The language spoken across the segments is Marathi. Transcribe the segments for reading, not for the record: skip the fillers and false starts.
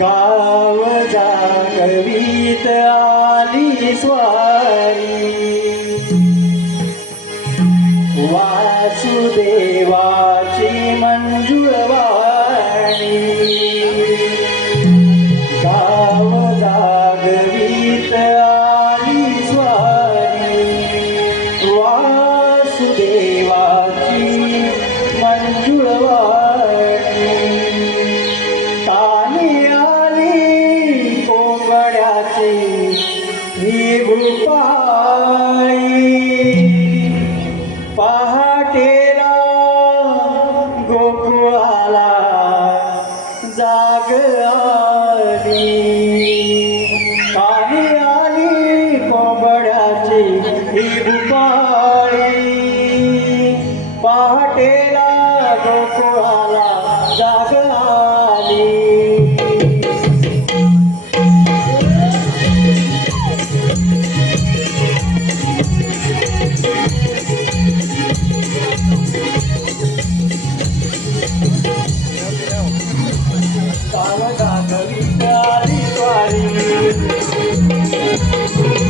गाव जागवीत आली स्वारी वासुदेवाची मंजुळ वाणी गाव जागवीत आली स्वारी वासुदेवाची मंजुळ वाणी कानी आली कोंबड्याची ही भूपाळी पहाटेला गोकुळाला जाग आली कानी आली कोंबड्याची ही भूपाळी पहाटेला गोकुळाला जाग आली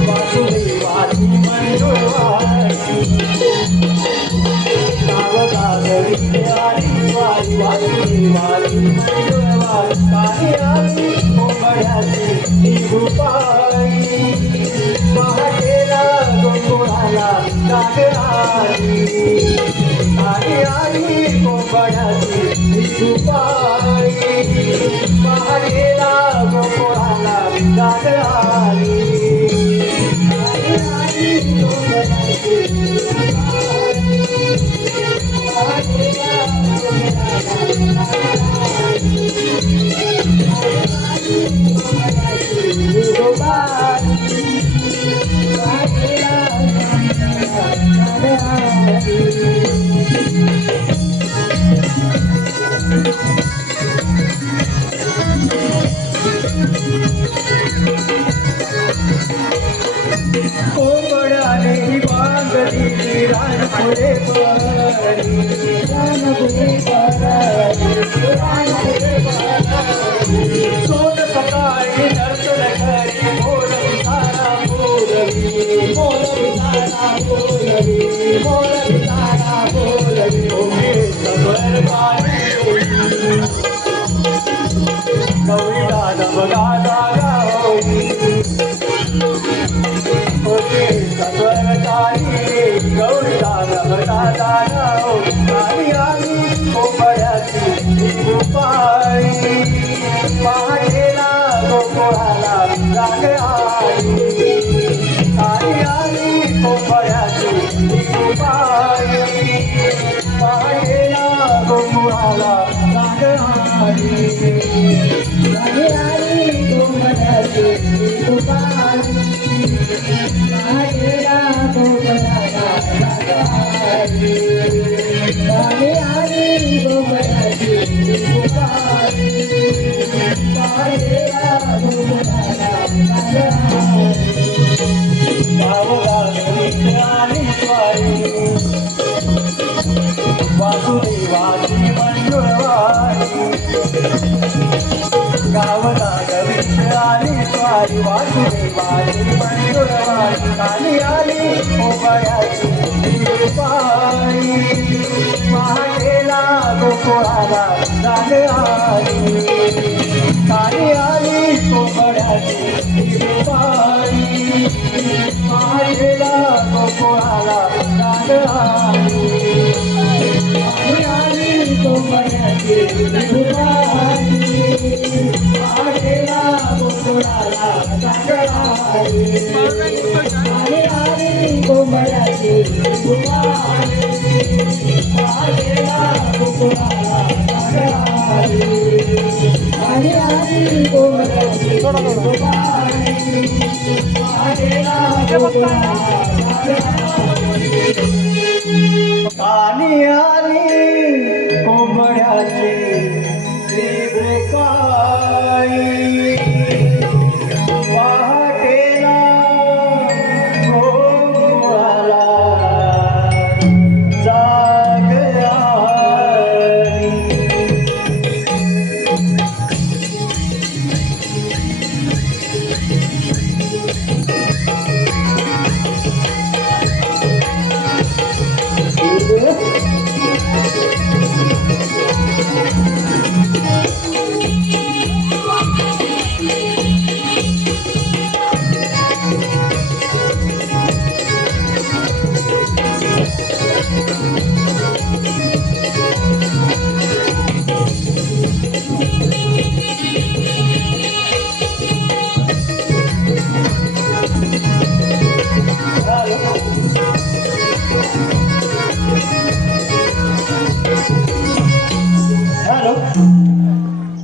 वासुदेवाची मंजुळ वाणी वासुदेवाची मंजुळ वाणी आली कोंबड्याची ही भूपाळी पहाटेला गोकुळाला जाग आली आली कोंबड्याची ही भूपाळी पहाटेला गोकुळाला जाग आली कोंबड्याने ही बांधली रानपुरे परी सोन सकाळी नर्तन करी मोर विसारा बोलवी मोर विसारा बोलवी मोर विसारा बोलवी ओके सबर गाणी कविता नवगा जागा होई ओके सबर गाणी कविता नवगा जागा होई आली कोंबड्याची भूपाळी पहाटेला गोकुळाला जाग आली आली कोंबड्याची भूपाळी पहाटेला गोकुळाला जाग आली आली कोंबड्याची भूपाळी पहाटेला गोकुळाला जाग आली आली कोंबड्याची भूपाळी वासुदेवाची मंजुळ वाणी गाव जागवीत आली स्वारी वासुदेवाची मंजुळ वाणी कानी आली कोंबड्याची ही भूपाळी पहाटेला गोकुळाला जाग आली कानी आली कोंबड्याची ही भूपाळी पहाटेला गोकुळाला जाग आली आली कोंबड्याची भूपाळी पहाटेला गोकुळाला जाग आली आली कोंबड्याची भूपाळी पहाटेला गोकुळाला जाग आली आली कोंबड्याची भूपाळी पहाटेला गोकुळाला पाणी आली कोंबड्याची भूपाळी पहाटेला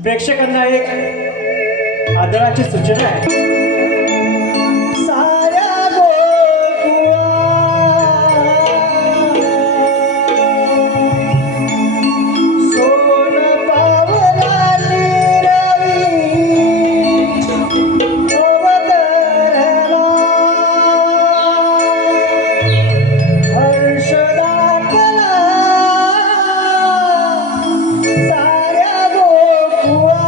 प्रेक्षकांना एक आदराची सूचना आहे. साऱ्या गोकुळा सोन पावलांनी रवी अवतरला हर्ष दाटला साऱ्या गोकुळा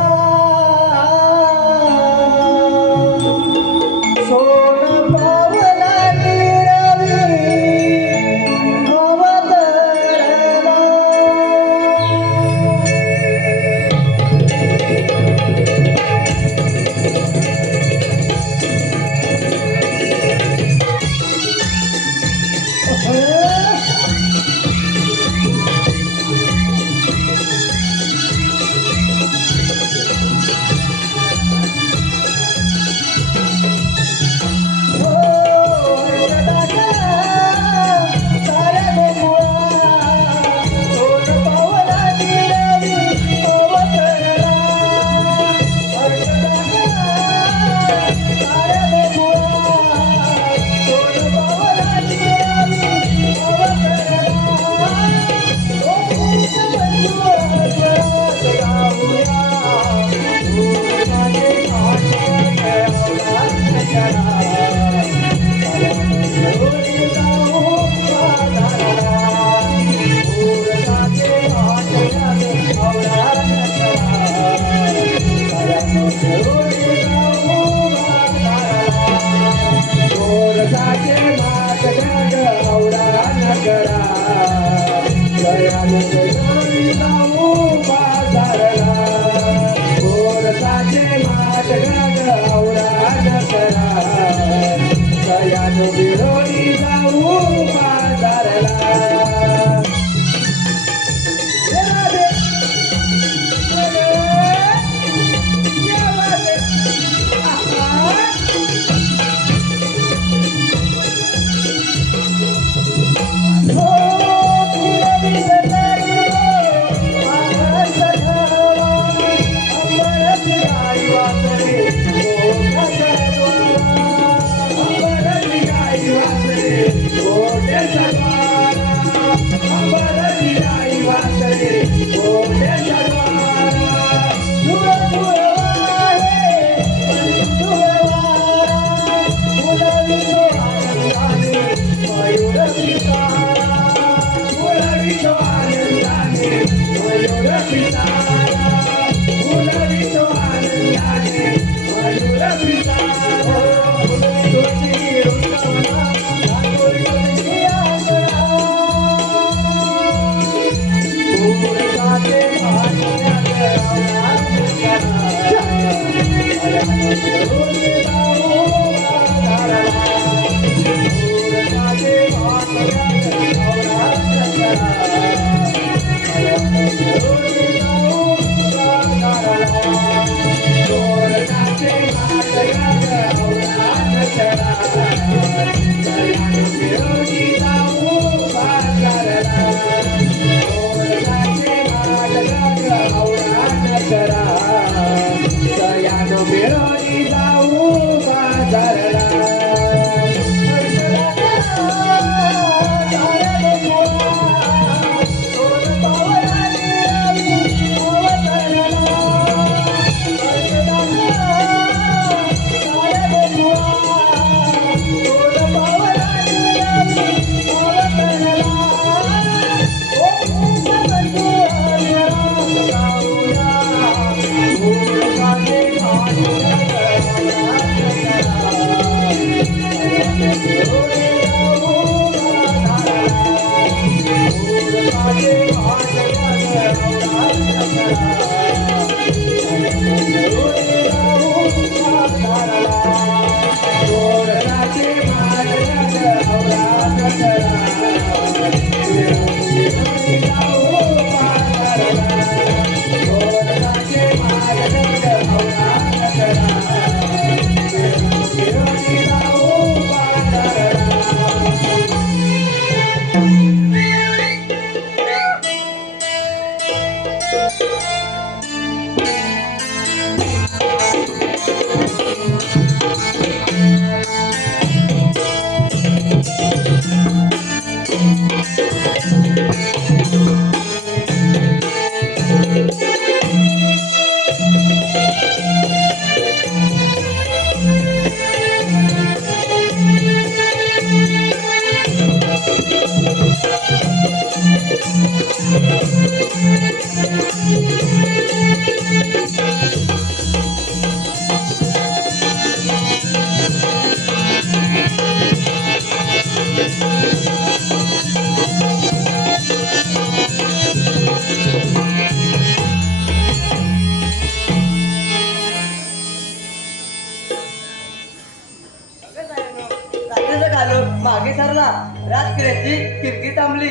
उतरला. राजकिऱ्याची किरकिर थांबली.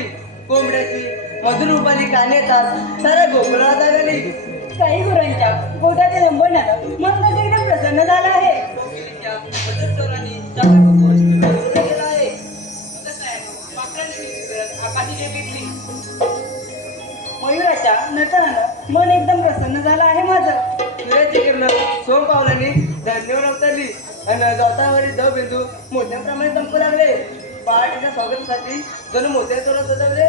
कोंबड्याची मधुर रुपाली काने येतात. साऱ्या गोकुळाला जागली. काही गुरांच्या गोट्याचे लंबनानं मन कसं एकदम प्रसन्न झालं आहे. कोकिलेच्या मधुर स्वराने चांगला गोकुळ सुरू केला आहे. मयुराच्या नर्तनानं मन एकदम प्रसन्न झालं आहे माझं. सूर्याची किरण सोम पावलांनी धरणीवर अवतरली आणि गवतावरील दव बिंदू मोठ्याप्रमाणे चमकू लागले. पहाटेच्या स्वागतासाठी जणू मोठ्या तोरण सजवले.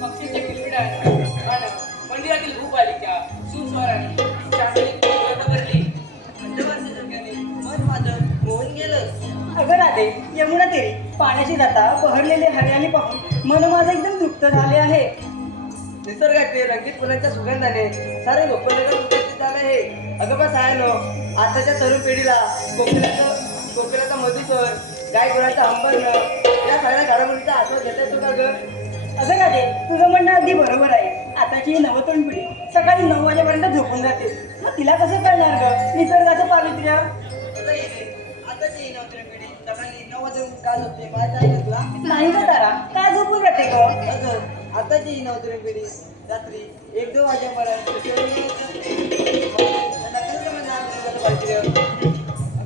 पक्षींच्या किलबिटात आणि मंदिरातील भूपालिका सुस्वराने शास्त्रीय भरली. पंचवार्षिक संख्येने मन माझं मोहून गेलं. अगं राधे, यमुना तेरी पाण्याची जाता बहरलेले हरियाली पाहून मन माझं एकदम तृप्त झाले आहे. निसर्गाचे रंगीत फुलांच्या सुगंधाने सारे गोकुळनगर सुगंधित झाले आहे. अगं बा सायानो, आताच्या तरुण पिढीला कोकिलाचा मधुस्वर, गाय गुराचा हंबरणं या सगळ्या घडामोडीचा आस्वाद घेता येतो का गं? अगं राधे, तुझं म्हणणं अगदी बरोबर आहे. आताची ही नवतरुण पिढी सकाळी 9 वाजेपर्यंत झोपून जाते. मग तिला कसं कळणार गं निसर्गाचं पावित्र्य? आताची नवतरुण पिढी सकाळी 9 वाजून का झोपते माहिती आहे का तुला? नाही गं तारा, का झोपून जाते गं? अगं आताची नवतरुण पिढी रात्री 1-2 वाजेपर्यंत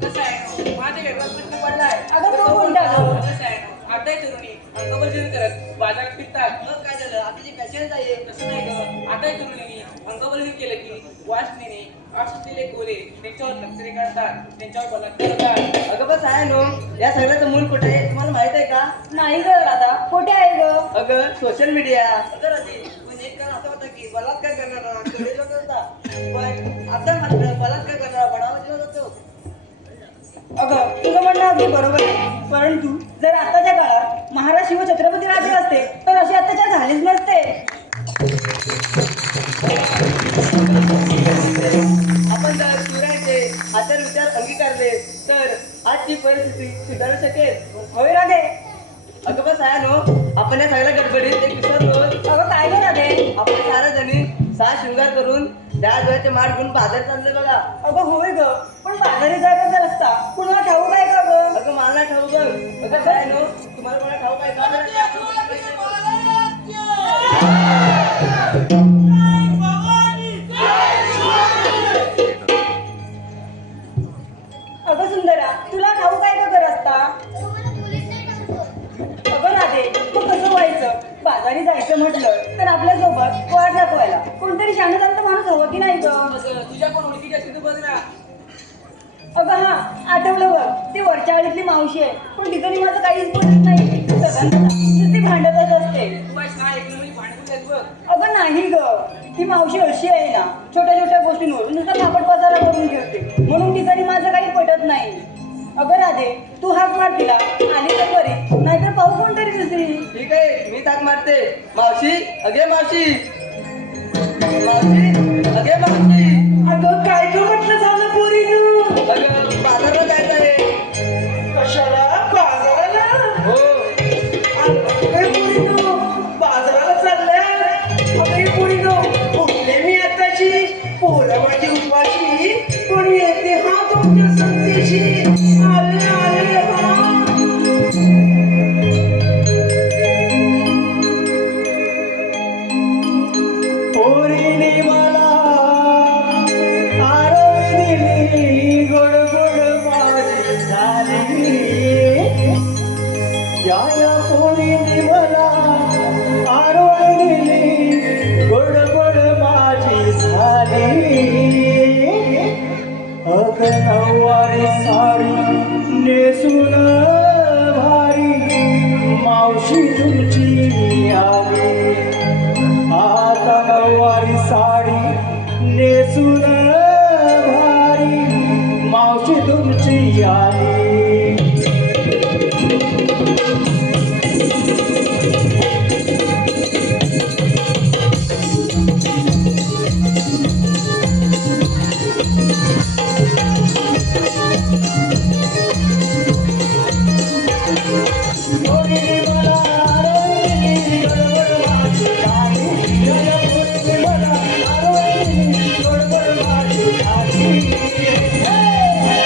कसं आहे माझ्या वेगळा प्रश्न पडलाय. अगं तो कोणता गं? कसं आहे आता तरुणी अंगबळजन करत बाजारात फिरतात. मग काय झालं? आपली फॅशन आहे. तसं नाही गं. आता तरुणींनी अंगबळजन केलं की वासनेने असलेले गोरे त्यांच्यावर नक्षरे काढतात, त्यांच्यावर बलात्कार करतात. अगं बस आहे नो, या सगळ्याचं मूळ कुठे आहे तुम्हाला माहित आहे का? नाही गं राधा, कुठे आहे गं? अगं सोशल मीडिया. अगं राजी, पण एक काळ असा होता की बलात्कार करणारा कडे लोक होता, पण आता मात्र बलात्कार करणारा बडावा दिवस होतो. अगं तुझं म्हणणं अगदी बरोबर आहे, परंतु जर आताच्या काळात महाराज शिव छत्रपती राजे असते तर अशी अत्याचार झालीच नसते. आपण जर सूर्याचे आचार विचार अंगीकारले तर आजची परिस्थिती सुधारू शकेल. होय राधे. अगं बस आहे नो, आपण या सगळ्या गडबडीत एक विसरलो. अगं काय गं राधे? आपण सारा जणी साज शृंगार करून डोळ्याचे माठ घेऊन बाजार चालले बघा. अगं होय ग, पण बाजारी जायचा रस्ता कुणाला ठाऊक आहे का गं? अगं मला ठाऊक बघ. अगं काय नो, तुम्हाला कोणा ठाऊक आहे का? अगं सुंदरा, तुला ठाऊक आहे का गं रस्ता? अगं राधे, मग कसं व्हायचं? बाजारी जायचं म्हटलं तर आपल्यासोबत वाट दाखवायला कोणतरी शांतशांत माणूस हवं की नाही गं? असं तुझ्या कोण ओळखीची असते तू बघ ना. अगं हा, आठवलं बघ, ती वरच्या आळीतली मावशी आहे, पण ठिकाणी माझं काहीच बोलत नाही. सगळ्यांना ती भांडतच असते. तू बाई काय ऐकलं म्हणजे भांडून जायचं बघ. अगं नाही ग, ती मावशी अशी आहे ना, छोट्या छोट्या गोष्टींवर नुसता फापट पसारा करून ठेवते, म्हणून ठिकाणी माझं काही पटत नाही. अगं राधे, तू हाक मार तिला, आली तर बरी, नाहीतर पाहू कोणतरी दुसरी. ठीक आहे, मी ताक मारते. मावशी, अगे मावशी, मावशी, अगे मावशी. अगं काय गं म्हटलं झालं पोरीनं? अगं बाजारला जायचं आहे. कशाला? बाजाराला? हो. अगं पोरीनं, बाजाराला चालल्या? अगं पोरीनं, उठले मी आताची, पोरं माझी उपाशी, पण येते हा तुमच्या संगतीशी. आले आले हा. पोरीने मला आरोळी दिली, गोड गोड माझी झाली. या पोरीने मला आरोळी दिली, गोड गोड माझी झाली. अगं नऊवारी साडी नेसून भारी मावशी तुमची आली. आता नऊवारी साडी नेसून भारी मावशी तुमची आली.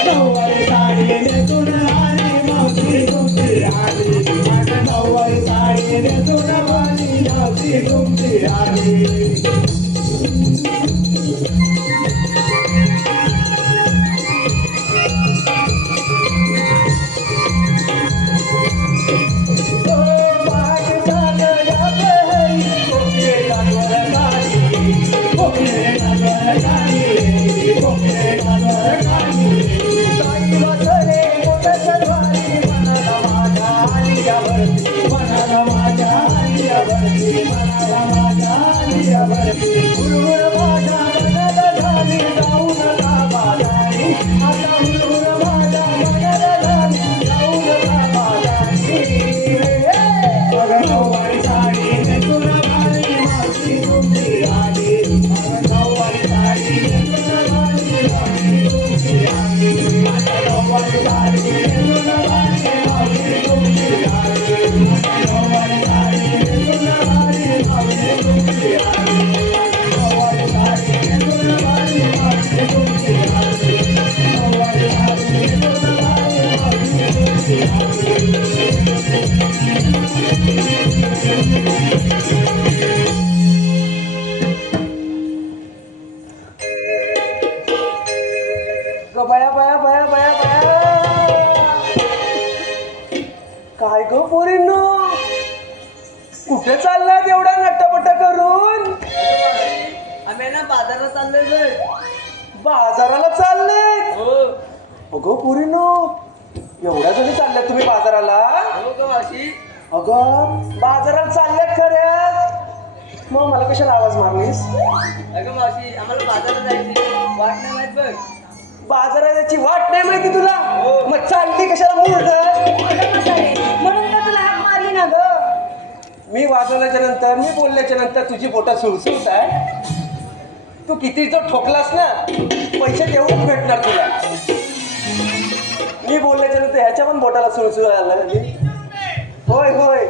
नऊवारी साडी नेसून आली मावशी तुमची आली. अगं बया बया बया बया बया, काय ग पोरींनो, कुठे चाललात एवढा नट्टापट्टा करून? आम्ही ना बाजारात चाललोय बघ. बाजाराला चालले? हो अगं पोरींनो, एवढ्या जणी चालल्यात तुम्ही बाजाराला? हो ग मावशी. अगं बाजाराला चालल्यात खऱ्या, मग मला कशाला आवाज मारलीस? अगं मावशी, आम्हाला बाजारात जायची वाट नाही माहित बघ. बाजाराची वाट नाही माहिती तुला? हो. मग चालली कशाला मूर्त? म्हणून तर तुला हाक मारली ना ग. मी वाजवल्याच्या नंतर, मी बोलल्याच्या नंतर तुझी बोटं सुळसुळत आहे. तू किती जर ठोकलास ना, पैसे तेवढेच भेटणार तुला. मी बोलल्याच्या नंतर ह्याच्या पण बोटाला सुळसुळायला लागली. होय होय.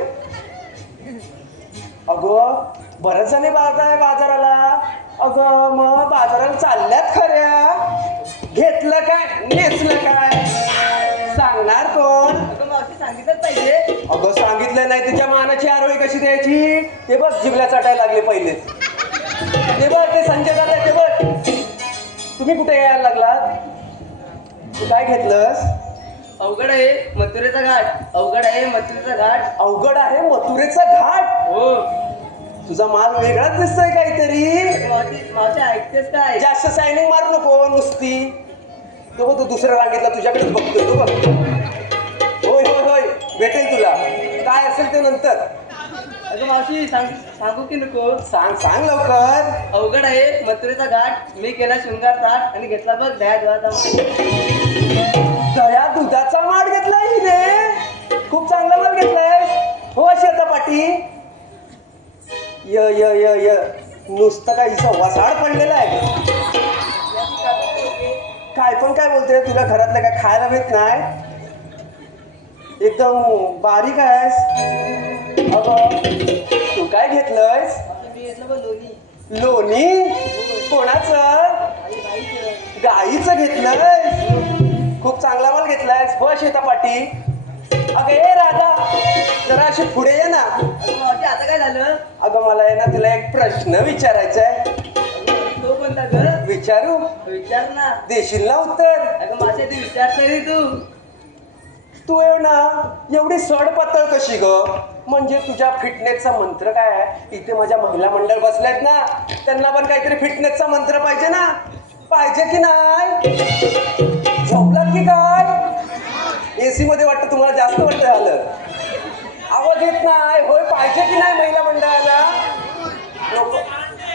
अगं बरेच जणी बाजाराला. अगं मग बाजाराला चालल्यात खऱ्या, घेतलं काय नेसलं काय सांगणार कोण? अगं मावशी, सांगितलंच पाहिजे. अगं सांगितलं नाही, तुझ्या मानाची आरोळी कशी द्यायची ते बघ. जिबल्या चाटायला लागले पहिले. ते बघ, ते संजय दादा, ते बघ. तुम्ही कुठे यायला लागलात? तू काय घेतलंस? अवघड आहे मथुरेचा घाट. अवघड आहे मथुरेचा घाट. अवघड आहे मथुरेचा घाट. हो. तुझा माल वेगळाच दिसतोय काहीतरी. मावशी मावशी, ऐकतेस काय? जास्त सायनिंग मारू नको नुसती. तो बघ, तू दुसऱ्या रांगेतला तुझ्याकडेच बघतोय. तू बघ. होय होय होय, भेटेल तुला. काय असेल ते नंतर. अगं मावशी, सांगू की नको? सांग सांग लवकर. अवघड आहे मथुरेचा घाट. मी केला शृंगार ताट आणि घेतला बघ दह्या दुधाचा माठ. दया दुधाचा माठ घेतलाय हिने. खूप चांगला माल घेतलाय. हो शेता पाटी. य य य य नुसतं काही वसाड पडलेला आहे. काय पण काय बोलते, तुला घरातलं काय खायला मिळत नाही? एकदम बारीक आहेस. अगं तू काय घेतलंयस? मी घेतलं बघ लोणी. लोणी? कोणाचं? गाईचं घेतलंयस? खूप चांगला माल घेतलायस. हो शेता पाटी. अगं ए राधा, जरा अशी पुढे ये ना. अगं मावशी, आता काय झालं? अगं मला आहे ना तुला एक प्रश्न विचारायचा आहे. तो कोणता ग? विचारू? विचार ना. देशील ना उत्तर? अगं मावशी, तू विचारत रे तू. तू आहे ना एवढी सड पातळ कशी ग? म्हणजे तुझ्या फिटनेसचा मंत्र काय आहे? इथे माझ्या महिला मंडळ बसल्यात ना, त्यांना पण काहीतरी फिटनेसचा मंत्र पाहिजे ना. पाहिजे की नाही? झोपलात की काय? एसी मध्ये वाटतं तुम्हाला जास्त वाटतं झालं. आवाज येत नाही. होय, पाहिजे की नाही महिला मंडळाला? नको.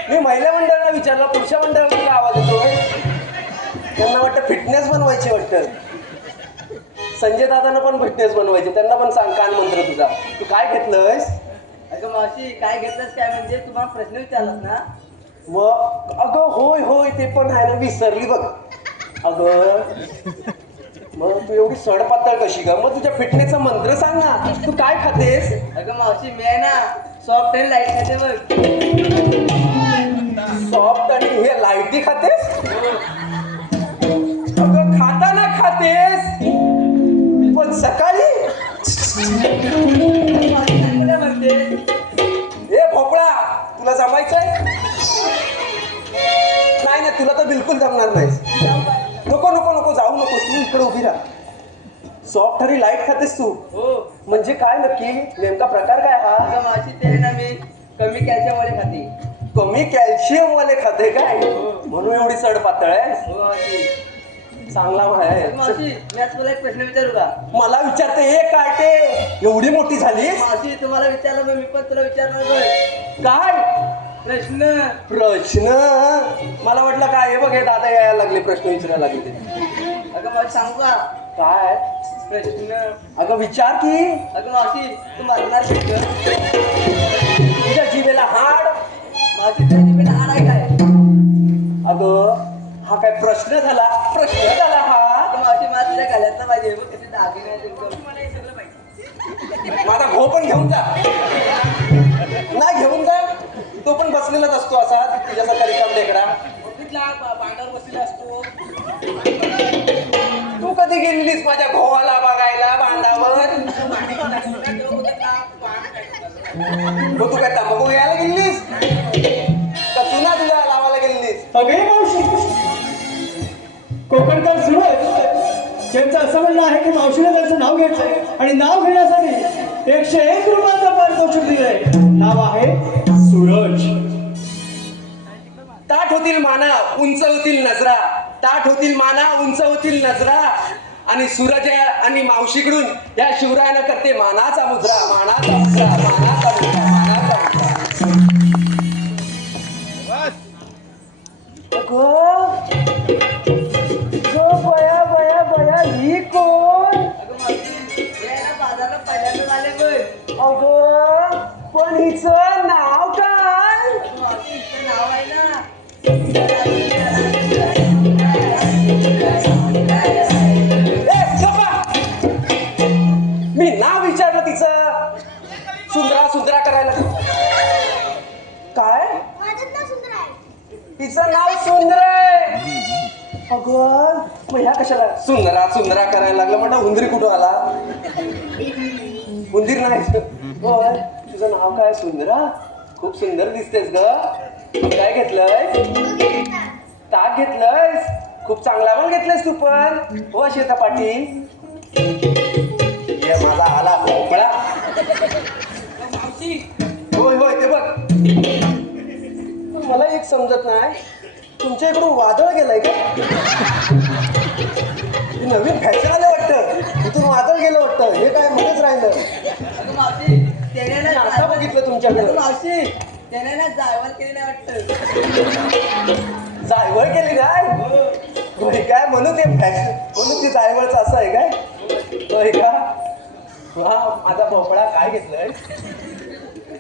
मी महिला मंडळाला विचारलं, पुरुषा मंडळाला आवाज येतोय. त्यांना वाटतं फिटनेस बनवायची वाटतं. संजय दादांना पण फिटनेस बनवायची, त्यांना पण सांग कान मंत्र तुझा. तू काय घेतलंयस? अगं मावशी, काय घेतलंस काय म्हणजे? तू मला प्रश्न विचारलास ना. मग अगं होय होय, ते पण आहे ना, विसरली बघ. अगं मग तू एवढी सड पातळ कशी ग? मग तुझ्या फिटनेसचा मंत्र सांग ना. तू काय खातेस? अगं मावशी, मी आहे ना सॉफ्ट अँड लाईट खाते बघ. सॉफ्ट आणि हे लाईटी खातेस? अगं खाताना खातेस, पण सकाळी काय म्हणते? ए भोपळा, तुला जमायचंय? नाही ना, तुला तर बिलकुल जमणार नाही. नको नको नको, जाऊ नको. तू इकडे उभी राहा. सॉफ्ट आणि लाईट खातेस तू? हो. म्हणजे काय नक्की नेमका प्रकार काय हा? अगं मावशी, ते आहे ना मी कमी कॅल्शियम वाले खाते. कमी कॅल्शियम वाले खाते काय? म्हणून एवढी सड पातळ आहे. हो मावशी. चांगला आहे. अगं मावशी, मी आज तुला एक प्रश्न विचारू का? मला विचारते हे काय ते? एवढी मोठी झाली मावशी, तुम्हाला विचारलं मग मी पण तुला विचारणार बघ. काय प्रश्न. प्रश्न? मला वाटलं काय हे बघ, हे दादा यायला लागले प्रश्न विचारायला लागले. अगं मावशी, सांगू का काय प्रश्न? अगं विचार की. अगं मावशी, तू मारणार नाही ग? तुझ्या जिभेला हाड? मावशी, तुझ्या जिभेला हाड आहे काय? अगं हा काय प्रश्न झाला? प्रश्न झाला हा? अगं मावशी, मला तुझ्या गळ्यातला पाहिजे बघ, किती दागिने आहेत एकदम. मला हे सगळं पाहिजे. माझा घो पण घेऊन जा. नाही घेऊन जा. तो पण बसलेलाच असतो असा तुझ्यासारखा रिकाम टेकडा. पांढर बसलेला असतो. तू कधी गेलीस माझ्या घोवाला बघायला बांधावर? मग तू काय तंबाखू घ्यायला गेलीस का चुना तुला लावायला गेलीस? अगे मावशी, कोकणकाळ सुरू आहे. त्यांचं असं म्हणणं आहे की मावशीने त्यांचं नाव घेतलंय आणि नाव घेण्यासाठी 101 रुपयाचं पारितोषिक दिलंय. नाव आहे सूरज. ताठ होतील माना उंच होतील नजरा, ताठ होतील माना उंच होतील नजरा, आणि सूरज आणि मावशीकडून या शिवरायानं करते मानाचा मुद्रा, मानाचा मुद्रा, मानाचा मुद्रा, मानाचा मुद्रा. बया बया बया ही कोण? अगं मावशी हे आहे ना बाजारला पहिल्यांदा आले बघ. अगं पण हिचं नाव काय? अगं मावशी हिचं नाव आहे ना मी नाव विचारलं तिचं. सुंदरा सुंदरा करायला काय? तिचं नाव सुंदर आहे. अगं मग ह्या कशाला सुंदरा सुंदरा करायला लागलं? म्हणता हुंदरी कुठं आला? हुंदीर नाही. होय तुझं नाव काय? सुंदरा. खूप सुंदर दिसतेस ग. काय घेतलंयस? ताक घेतलंयस? खूप चांगला माल घेतलंयस तू पण. हो शेता पाटील माझा आला भोपळा. मावशी होय होय ते बघ. मला एक समजत नाही, तुमच्या इकडून वादळ गेलंय का? नवीन फॅशन आलं वाटतं. इथून वादळ गेलं वाटतं. हे काय मध्येच राहिलं. अगं मावशी त्याने मी ना आता बघितलं तुमच्याकडे. अगं मावशी त्याने ना जायवाल केली नाही वाटतं. जायवळ केली काय? होय काय? म्हणून ते फॅशन म्हणून ते जायवळचं असं आहे काय? होय का? हा माझा भोपळा काय घेतलंय?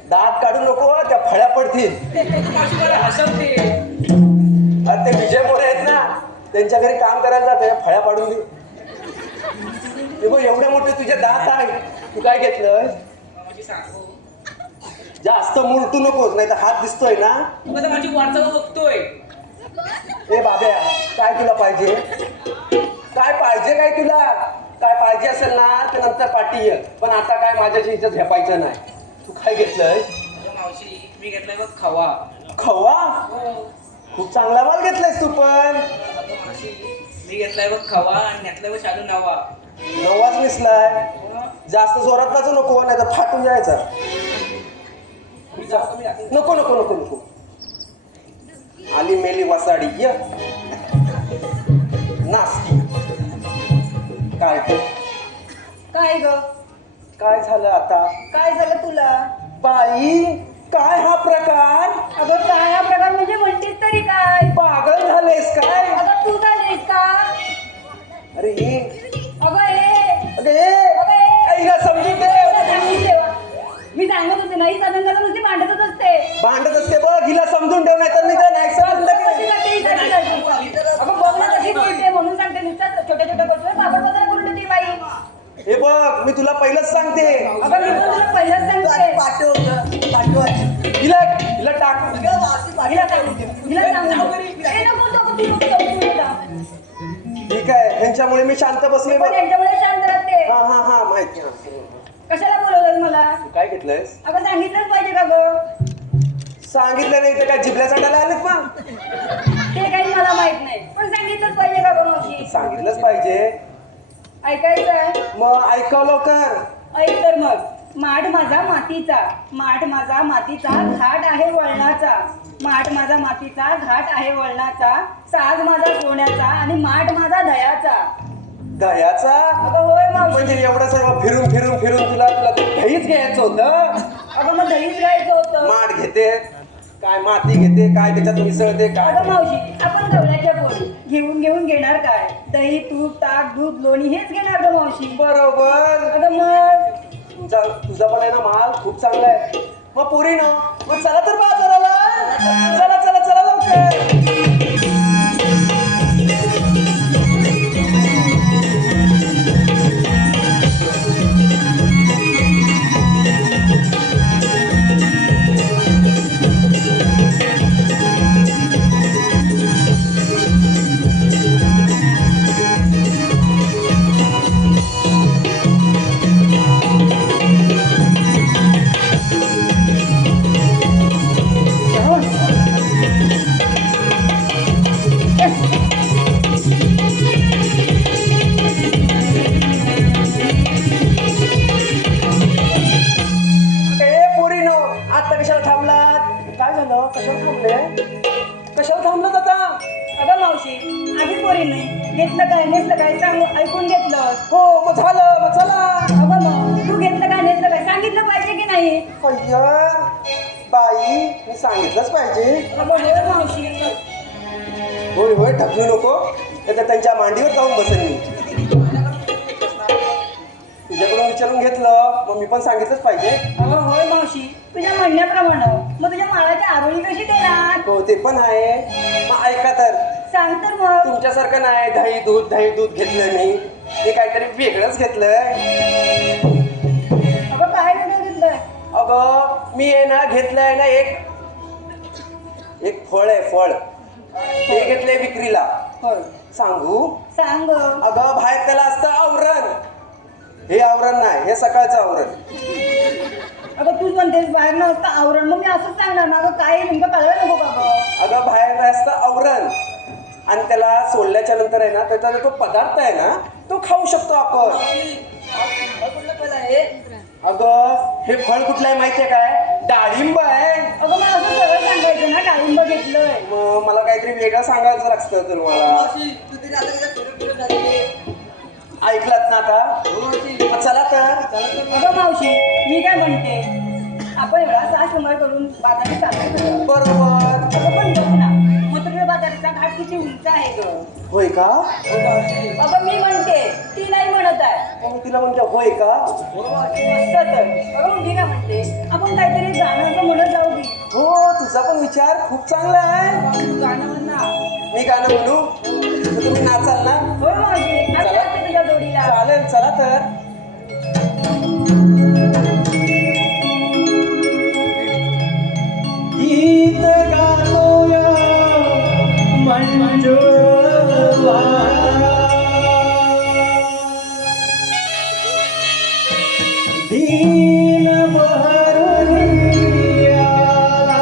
दात काढू नको, त्या फळ्या पडतील. मावशी मला हसवते. अरे ते विजय मोरे आहेत ना, त्यांच्या घरी काम करायला जाते. फळ्या पाडून दे. हे बघ एवढे मोठे तुझे दात आहे. तू काय घेतलंय? मावशी सांगू जास्त मुरटू नकोस, नाही तर हात दिसतोय ना. तू आता माझी वाटचाल बघतोय. ए बाब्या काय तुला पाहिजे? काय पाहिजे काय तुला? काय पाहिजे असेल ना तर नंतर पाठी ये, पण आता काय माझ्याशी इथं झेपायचं नाही. तू काय घेतलंय? अगं मावशी मी घेतलाय बघ खवा. खवा. हो. खूप चांगला माल घेतलायस तू पण. अगं मावशी मी घेतलाय बघ खवा आणि घेतलाय बघ शालू नावा. नवाच मिसलाय. जास्त जोरात नाचू नको, नाही तर फाटून जायचा. मी जाऊ मी जातो. नको नको नको नको. आली मेली वसाडी य नास्ती. काय ते? काय ग? काय झालं आता? काय झालं तुला? बाई काय हा प्रकार? अगं काय हा प्रकार म्हणजे म्हणतेस तरी काय? पागल झालेस काय? अगं तू झालीस का? अरे अगं हे अगं ए, हिला समजून दे. मी सांगत होते नाही साधन नुसती भांडतच असते. भांडत असते बघ. हिला समजून ठेव, नाही तर मी तर नाही समजून कशी करते ही साधी साधी? अगं बघ ना कशी बोलते, म्हणून सांगते नुसत्या छोट्या छोट्या गोष्टीवर पापड बाजार करून देते बाई. हे बघ मी तुला पहिलंच सांगते. अगं मी पण तुला पहिलाच सांगते. पाठव पाठव. हिला हिला टाक. अगं मावशी हिला पाठव. सांगते, हिला सांगते. ए, नको, नको, तू नको जाऊ, तू नको जाऊ. ठीक आहे, ह्यांच्यामुळे मी शांत बसले पण बघ. त्यांच्यामुळे शांत राहते. हा हा हा माहिती आहे. कशाला बोलवलंस मला? तू काय घेतलंयस? अगं सांगितलंच पाहिजे का ग? सांगितलं नाही तर काय जिबल्या चाटायला आलेत मग? ते काही मला माहित नाही, पण सांगितलंच पाहिजे का ग मावशी? सांगितलंच पाहिजे. ऐकायचं आहे? मग ऐकाव लवकर. ऐक तर मग. माठ माझा मातीचा, माठ माझा मातीचा, घाट आहे वळणाचा. माठ माझा मातीचा, घाट आहे वळणाचा. साज माझा सोन्याचा आणि माठ माझा दह्याचा. दह्याचा? अगं होय मावशी. म्हणजे एवढं सर्व फिरून फिरून फिरून तुला तुला दहीच घ्यायचं होतं. अगं मग दहीच घ्यायचं होतं. माठ घेते काय, माती घेते काय, त्याच्यात मिसळते काय. अगं मावशी, आपण गवळ्याच्या पोळी घेऊन घेऊन घेणार काय? दही, तूप, ताक, दूध, लोणी हेच घेणार ग मावशी. बरोबर. अगं मग तुझा पण आहे ना माल खूप चांगला आहे. मग पुरी ना मग चला तर बाजाराला. चला चला चला लवकर. मावशी आधीच पोरींनी घेतलं काय नेसलं काय सांग ऐकून घेतलं. हो मग झालं मग चला. अगं मग तू घेतलं काय नेसलं काय सांगितलं पाहिजे की नाही. अय्या बाई मी सांगितलंच पाहिजे. अगं होय मावशी. होय होय ढकलू नको तर त्यांच्या मांडीवर जाऊन बसेल मी. तुझ्याकडून विचारून घेतलं मग मी पण सांगितलंच पाहिजे. अगं होय मावशी तुझ्या म्हणण्याप्रमाणे मग तुझ्या माळाची आरोळी कशी देणार. हो ते पण आहे. मग ऐका तर सांग तर मग. तुमच्यासारखं नाही दही दूध घेतलं मी. हे काहीतरी वेगळंच घेतलंय. अगं काय वेगळं घेतलंय. अगं मी आहे ना घेतलंय ना एक फळ आहे फळ. ते घेतलंय विक्रीला. होय सांगू. सांग. अगं बाहेर त्याला असतं आवरण. हे आवरण नाही हे सकाळचं आवरण. अगं तूच म्हणतेस बाहेर नसतं आवरण मग मी असंच सांगणार ना. अगं काय नेमकं कळलं नको का गं. अगं बाहेर असतं आवरण आणि त्याला सोडल्याच्या नंतर आहे ना त्याचा जो पदार्थ आहे ना तो खाऊ शकतो आपण. कुठलं फळ आहे. अगं हे फळ कुठलं आहे माहितीये काय. डाळिंब आहे. अगं मग असं सरळ सांगायचं ना डाळिंब घेतलंय. मग मला काहीतरी वेगळं सांगायचं लागतं तुम्हाला. मावशी तू तरी आता कसं फिरत झाली. ऐकलात ना आता. मग चला तर. अगं मावशी मी काय म्हणते आपण एवढा 6 शंभर करून बाजारात चालू. बरोबर. अगं पण बघ ना मथुरा बाजाराचा घाट किती उंच आहे ग. होय का. अगं मी म्हणते ती नाही म्हणत आहे. मग तिला म्हणते होय का. मस्त तर. अगं मी काय म्हणते आपण काहीतरी गाणं म्हणत जाऊ की. हो तुझा पण विचार खूप चांगला आहे. तू गाणं म्हण ना. मी गाणं म्हणू तर तुम्ही नाचाल ना. होय मावशी आता चला. लागते तुझ्या जोडीला. चालेल चला तर. गीत गातोया मंजुळा दीन भरून याला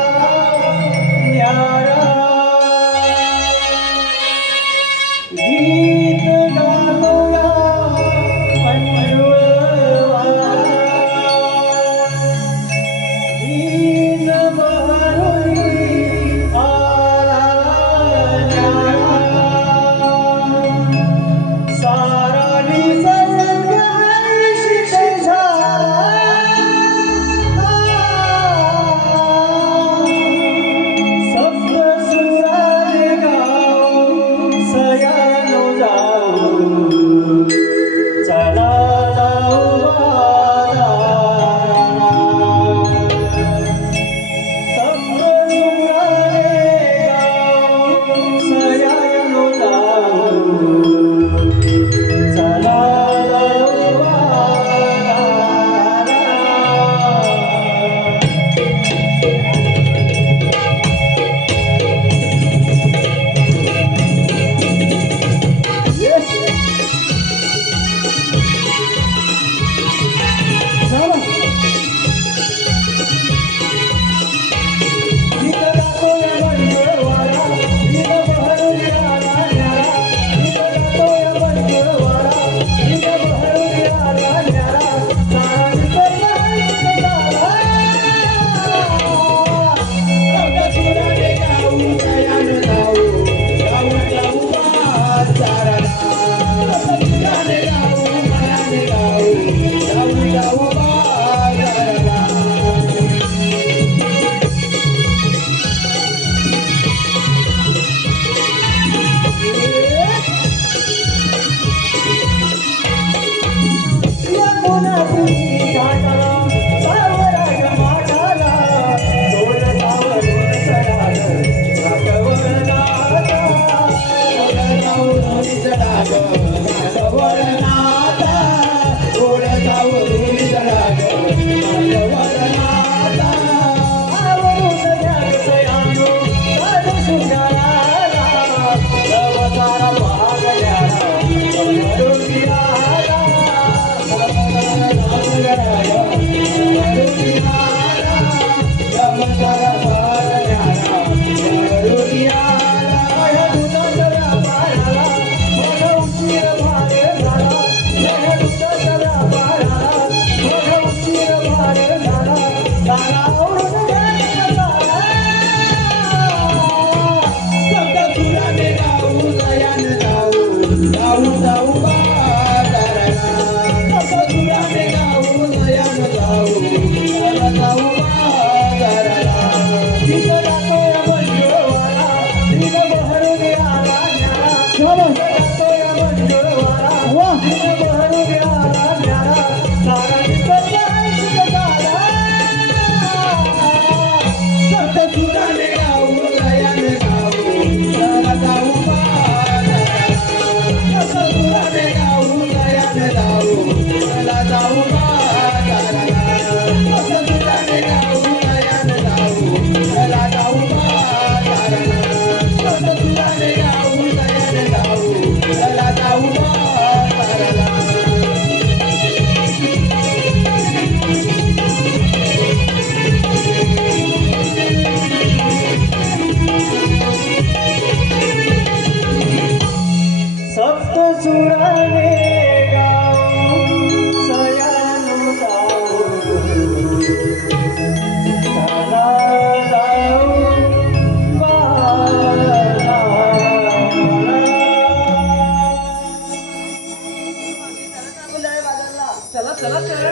न्यारा. गीत गातोया मंजुळा दीन भरून आला न्यारा. सारानी संघर्षित झाला. सप्तसुराने गाऊ सयानो जाऊ. चला जाऊ बाजाराला. सप्तसुराने गाऊ सयानो जाऊ. चला जाऊ बाजाराला. Yeah. शाबास. वा. सप्तसुराने गाऊ सयानु गाऊ चला जाऊ बाजाराला. चला चला चला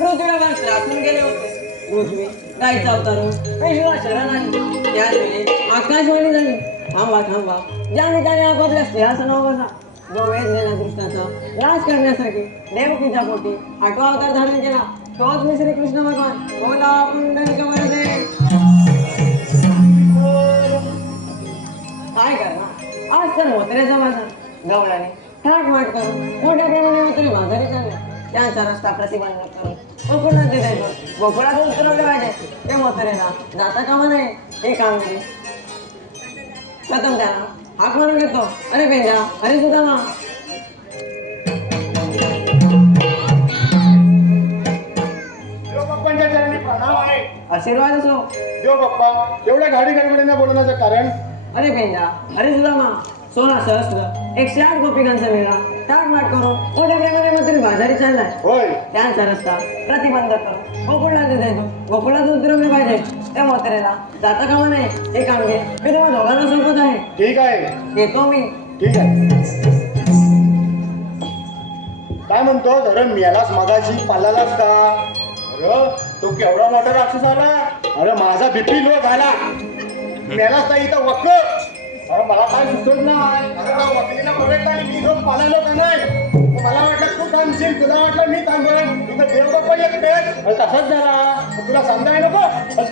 पृथ्वीला त्रासून गेले होते. पृथ्वी गायचा अवतार शरण आली. त्याचवेळी आकाशवाणी झाली, थांबा थांबा, ज्याने त्याने आपापल्या सिंहासनावर जो वेद दिला कृष्णाचा राज करण्यासाठी देवकीच्या पोटी 8वा अवतार धारण केला. तोच मी श्रीकृष्ण भगवान. बोला पुंडलिक वरदे. काय करणार आज तर मोत्र्याचा माझा गवळाने ठाक माट करून मोठ्या प्रमाणे मोत्रे बाजारी चालले. त्यांचा रस्ता प्रतिबंध करून गोकुळात दिलायचो. गोकुळात उतरवले पाहिजे ते मोत्रेला जाता कामा नाही. हे कामगिरी प्रथम त्याला हाक मारून घेतो. अरे पेंजा, अरे सुदामा. देवबाप्पांच्या चरणी प्रणाम आहे. आशीर्वाद असो. देव बाप्पा, एवढ्या घाडी गडबडीने बोलण्याचं कारण? अरे पेंजा, अरे सुदामा, 16 सहस्त्र 108 गोपिकांचा मेळा टाक माट करून मोठ्या प्रेमाने मंत्री बाजारी चाललाय. होय. त्यांचा रस्ता प्रतिबंध करून गोकुळात देतो. गोकुळात उतरवले पाहिजे त्या मोत्रेला जाता कामा नाही. हे कामगिरी मी तुम्हाला दोघांना सोबत आहे. ठीक आहे, येतो मी. ठीक आहे. काय म्हणतो धरण मेलास मगाशी पालालास का? अरे तो केवढा मोठा राक्षस आला. अरे माझा बीपी लो झाला. मेलास नाही इथं वक्क. अरे मला काय सुचत नाही. अरे वकिलीला बघत आणि मी जो पालालो का नाही. मला वाटलं तू थांबशील, तुला वाटलं मी थांबेन. तुझं देव बाप्पा एकटेच तसंच झाला. तुला समजाय नको,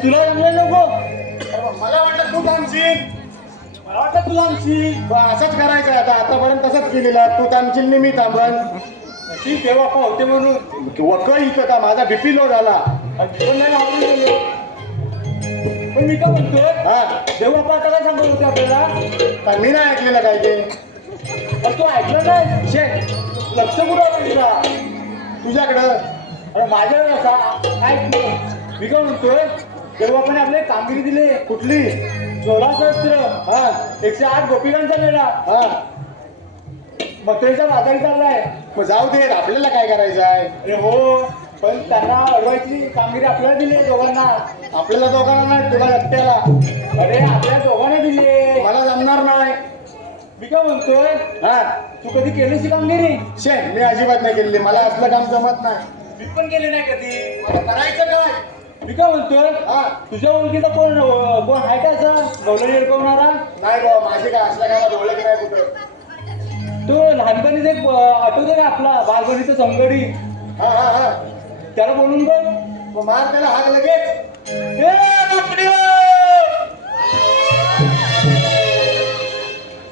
तुला जमलं नको. मला वाटलं तू थांबशील, मला वाटलं तू थांबशील. असंच करायचं आता. आतापर्यंत तसंच केलेलं. तू थांबशील नाही मी थांबन. ठीक आहे बाप्पा होते म्हणून वक इथं का माझा बीपी लो झाला. पण नाही आवडून गेलो. पण मी काय म्हणतोय, हा देवबाप्पा आता काय सांगत होते आपल्याला? काय मी नाही ऐकलेलं काय ते. तू ऐकलं नाही शे लक्ष कुठं होतं तुझा तुझ्याकडं. अरे माझ्याकडे असा ऐक. मी काय म्हणतोय, देवबाप्पाने आपले कामगिरी दिली. कुठली? 16 सहस्त्र. हा 108 गोपिकांचा मेळा. हा मथुरेच्या बाजारी चाललाय. मग जाऊ दे, आपल्याला काय करायचं आहे. अरे हो, पण त्यांना अडवायची कामगिरी आपल्याला दिली दोघांना. आपल्याला दोघांना नाही, तुला एकट्याला. अरे आपल्या दोघांना दिली. मला जमणार नाही. मी काय म्हणतोय हा तू कधी केलीस ही कामगिरी शे मी अजिबात नाही केलेली मला असलं काम जमत नाही मी पण केले नाही कधी मला करायचं काय मी काय म्हणतोय हा तुझ्या ओळखीचा कोण कोण आहे का असा गवळणी अडकवणारा? नाही बाबा माझी काय असल्या कामात ओळख नाही कुठं तो लहानपणीचा एक आठवतो का आपला बालपणीचा संगडी हा हा हा त्याला बोलून बघ. मग मार त्याला हाक लगेच ए, लाकडी!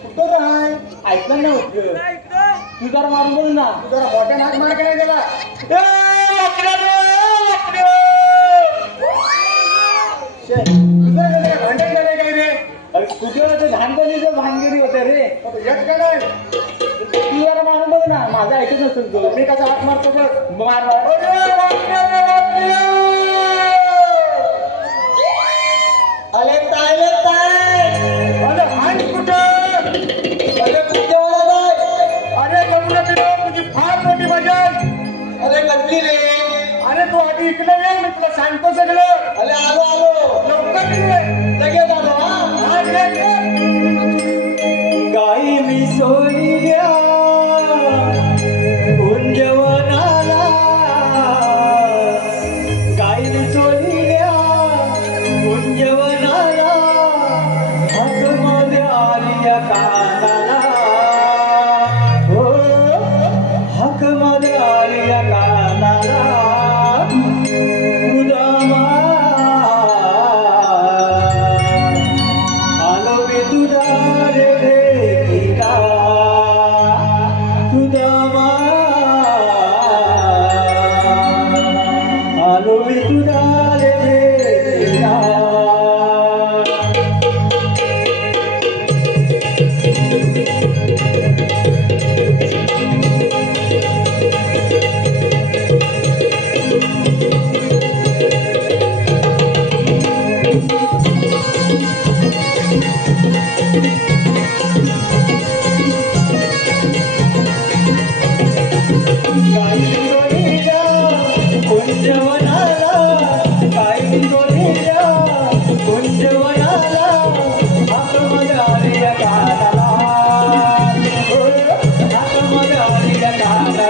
कुठं काय ऐकलं ना उठलं तू जरा मारून बोल ना. तू जरा मोठ्या हाक मार काय त्याला ए, लाकडी रे, लाकडी! शे तुझं काय भांडण झालंय काय रे अरे तुझ्या ते लहानपणीचं भानगडी होतं रे. आता येत का नाही तू जरा मारून बघ ना माझं ऐकत नसेल तो. मी कसा हाक मारतो बघ मार मार. अरे तायले ताय अरे हात कुठं अरे कुठे वाला ताय अरे करुणा दिलो तुझी फार मोठी मजाल अरे कसली रे अरे तू आधी इकडे ये मी तुला सांगतो सगळं अरे आलो आलो लवकर ये लगेच आलो हा हा, ये. गाई मी सोडल्या कुंजवनाला गाई मी सोडल्या कुंजवनाला हाक मध्ये आलिया कानाला हो हाक मध्ये आलिया कानाला मुदामा आलो मी तुझा रे भेटीला सुदामा आलो मी तुझा रे भेटीला. गाई सोडल्या कुंजवनाला गाई सोडल्या कुंजवनाला हाक मध्ये आलिया कानाला हो हाक मध्ये आलिया कानाला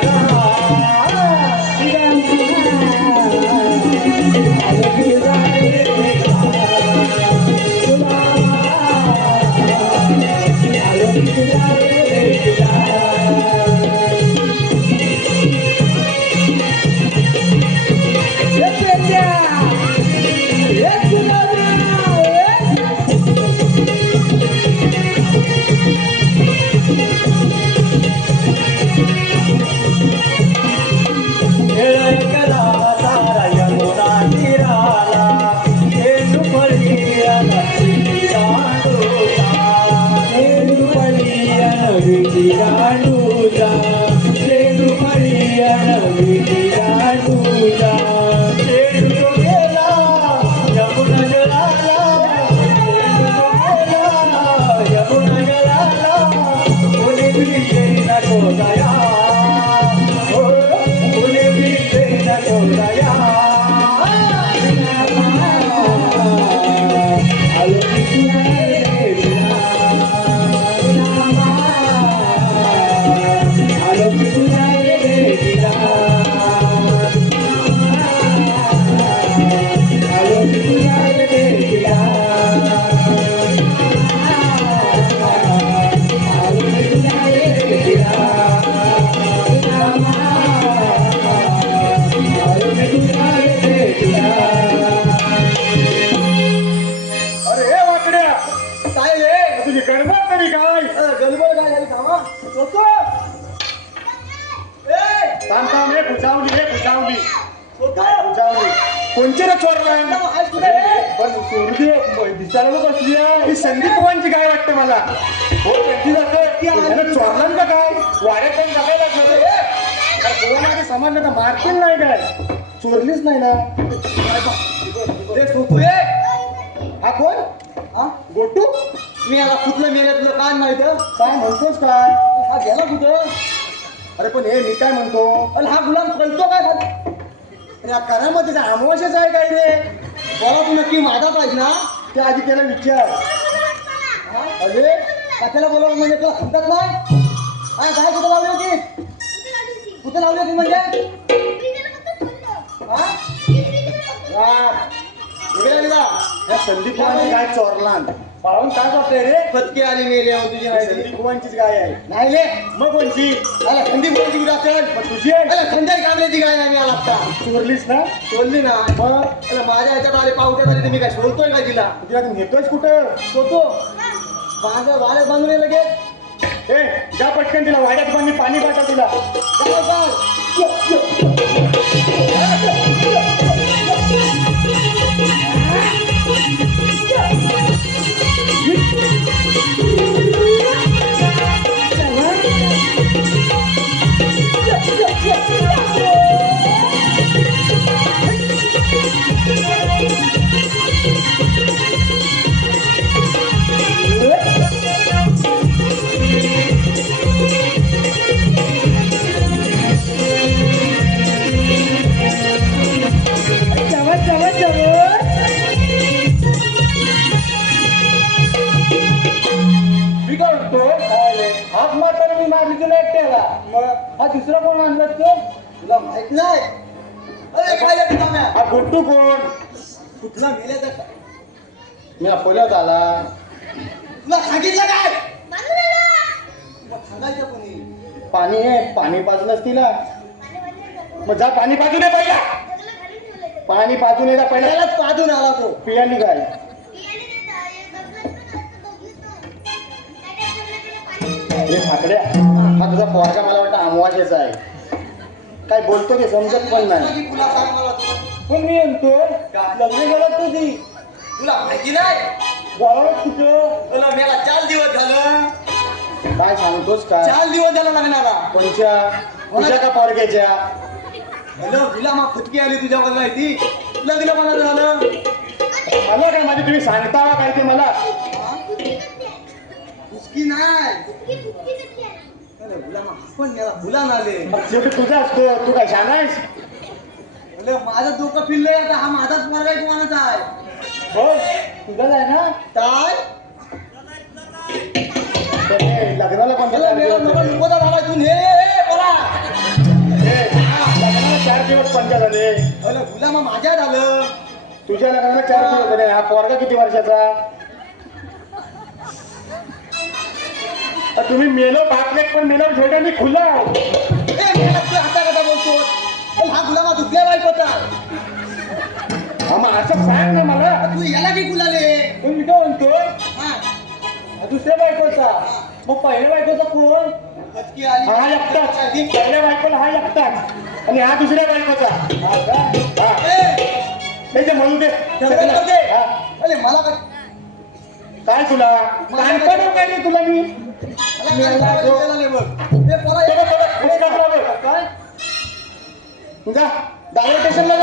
आलो की तुझा रे भेटीला. आलो की तुझा रे भेटीला. अरे हे वाकड्या काय रे तुझी गडबड तरी काय गडबड काय झाली थांबा सोचो ए थांब थांब हे बुजावली सोचो बुजावली कोणची रे चोरला आज कुठे रे पण चोरली दिसायला बघ कसली आहे ही संदीप पवारची काय वाटते मला हो त्यांची जातं चोरला का काय वाड्यात पण बघायला कोणाला समजलं तर मारतील नाही काय चोरलीच नाही ना रे सोचो ए हा कोण हा गोटू मी याला कुठलं मेलं तुला काय माहित काय म्हणतोस काय हा गेला कुठं अरे पण हे मी काय म्हणतो आणि हा गुलाम कळतो काय या करामध्ये अमावस्याच आहे काय रे मला तू नक्की माझा पाहिजे ना ते आधी त्याला विचार हा? अरे कशाला बोलावलं म्हणजे तुला समजत नाही हा काय कुठं लावली होती कुठं लावली होती म्हणजे हा इकडे आली का या संदीप कुमारची गाय चोरला पाहून काय करतोय रे फटके आली मेली तुझी नाही संदीप कुमारचीच गाय आहे नाही रे मग कोणची अरे संदीप कुमारची कुठे असेल तुझी आहे संजय कांबळेची गाय नाही मी आला आता चोरलीस ना चोरली ना मग माझ्या ह्याच्यात आले पावत्यात आले मी काय शोधतोय का तिला तिला नेतोयच कुठं शोधतो माझ्या वाड्यात बांधून ये लगेच ए जा पटकन तिला वाड्यात बांधून पाणी पाठव तिला हात मारताना मी मारली तुला एकट्याला मग हा दुसरा कोण आणला तो तुला माहित नाही अरे काय हा गुट्टू कोण कुठला मेल्याचा मी अकोल्यात आला तुला सांगितलं काय सांगायचं कोणी पाणी आहे पाणी पाजलंच तिला मग जा पाणी पाजू दे पहिला पाणी पाजून येता पहिला त्यालाच पाजून आला तो पियाली काय ठाकड्या हा तुझा पोरगा मला वाटतं आमवाजेचा आहे काय बोलतो ते समजत पण नाही पण मी म्हणतो लग्न झालं तुझी तुला माहिती नाही गावात कुठं तुला मला 4 दिवस झालं काय सांगतोस काय 4 दिवस झाला लग्नाला कोणच्या तुझ्या का पोरग्याच्या हॅलो तुला मग फुटकी आली तुझ्या बद्दल माहिती लग्न मला झालं मला काय माझी तुम्ही सांगता काय ते मला फुटकी नाही पण फुला नाले तुझा असतो तू काय सांगायस माझं डोकं फिरलंय आता हा माझाच पोरगा आहे कोणाचा आहे हो तुझाच आहे ना काय लग्नाला कोणता झाला तू लग्नाला 4 दिवस पंचा झाले तुला मग माझ्या झालं तुझ्या लग्नाला 4 दिवस झाले हा पोरगा किती वर्षाचा तुम्ही मेलो बापले पण मेलो छोट्या मी खुला हाता कसा बोलतो हा गुलामा दुसऱ्या बायकोचा हा मग असं सांग ना मला तू याला की गुलाले पण मी काय म्हणतो हा दुसऱ्या बायकोचा मग पहिल्या बायकोचा कोण हा एकटाच पहिल्या बायकोला हा एकटाच आणि हा दुसऱ्या बायकोचा हा म्हणून दे अरे मला काय तुला काय रे तुला मी जा दादर स्टेशनला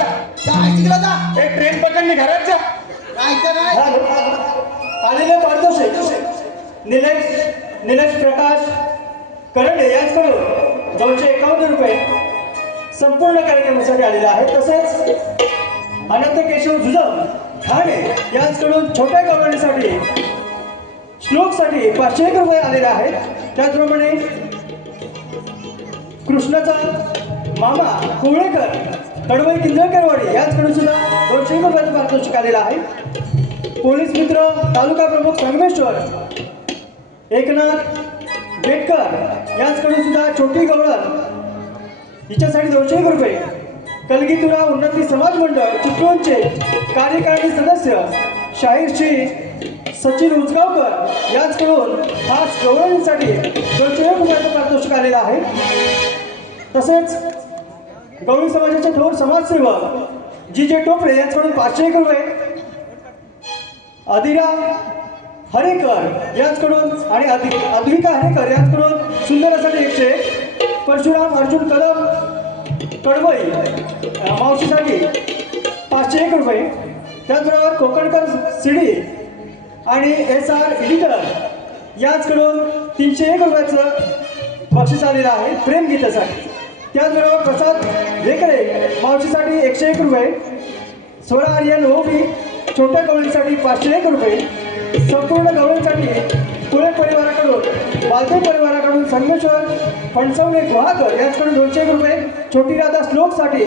जा एक ट्रेन पकडली घरात जा आलेले पारितोषिक निलेश प्रकाश करंडे यांच्याकडून 251 रुपये संपूर्ण कार्यक्रमासाठी आलेला आहे. तसेच अनंत केशव जुजम ठाणे यांच्याकडून छोट्या गवळणीसाठी श्लोकसाठी 501 रुपये आलेले आहेत. त्याचप्रमाणे कृष्णाचा मामा कोवळेकर कडवई किंजळकरवाडी यांच्याकडून सुद्धा 201 रुपयाचं पारितोषिक आलेलं आहे. पोलीस मित्र तालुका प्रमुख संगमेश्वर एकनाथ बेटकर यांच्याकडून सुद्धा छोटी गवळण हिच्यासाठी 201 रुपये. कलगीतुरा उन्नती समाज मंडळ चिपळूणचे कार्यकारिणी सदस्य शाहीरश्री सचिन उचगावकर यांच्याकडून खास गवळणीसाठी 201 रुपयाचं पारितोषिक आलेलं आहे. तसेच गवळी समाजाचे थोर समाजसेवक जी जे टोपळे यांच्याकडून 501 रुपये. अधिरा हरेकर यांच्याकडून आणि अद्विका हरेकर यांच्याकडून सुंदरासाठी 101. परशुराम अर्जुन कदम कडवई मावशीसाठी 501 रुपये. त्याचबरोबर कोकणकर सिडी आणि SR एडिटर यांच्याकडून 301 रुपयाचं बक्षीस आलेलं आहे प्रेमगीतासाठी. त्याचबरोबर प्रसाद वेकरे मावशीसाठी 101 रुपये. स्वरा आर्यन ओबी छोट्या गवळीसाठी 501 रुपये. संपूर्ण गवळीसाठी पुणे परिवाराकडून बालके परिवाराकडून संगमेश्वर फणसवणे गुहागर यांच्याकडून 201 रुपये, छोटी राधा श्लोकसाठी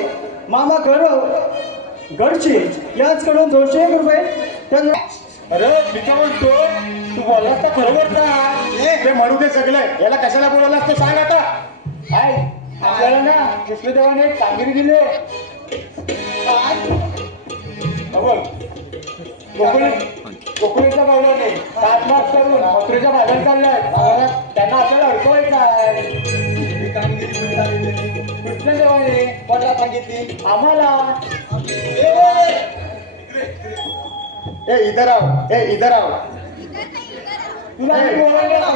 मामा गौरव गडची यांच्याकडून 201 रुपये. अरे मी काय म्हणतो, तू बोललास तर बरोबर का? ते म्हणू दे सगळं, याला कशाला बोलवलास तो सांग आता. काय आपल्याला ना कृष्णदेवाने एक कामगिरी दिली. कोकणीच्या बैलाने 7 मार्च करून मथुरेच्या बाजार चाललाय. त्यांना आपल्याला अडकवाय काय? कृष्णदेवाने कोणाला सांगितली? आम्हाला. ए इधर आओ, ए इधर आओ. तुला बोलायला हा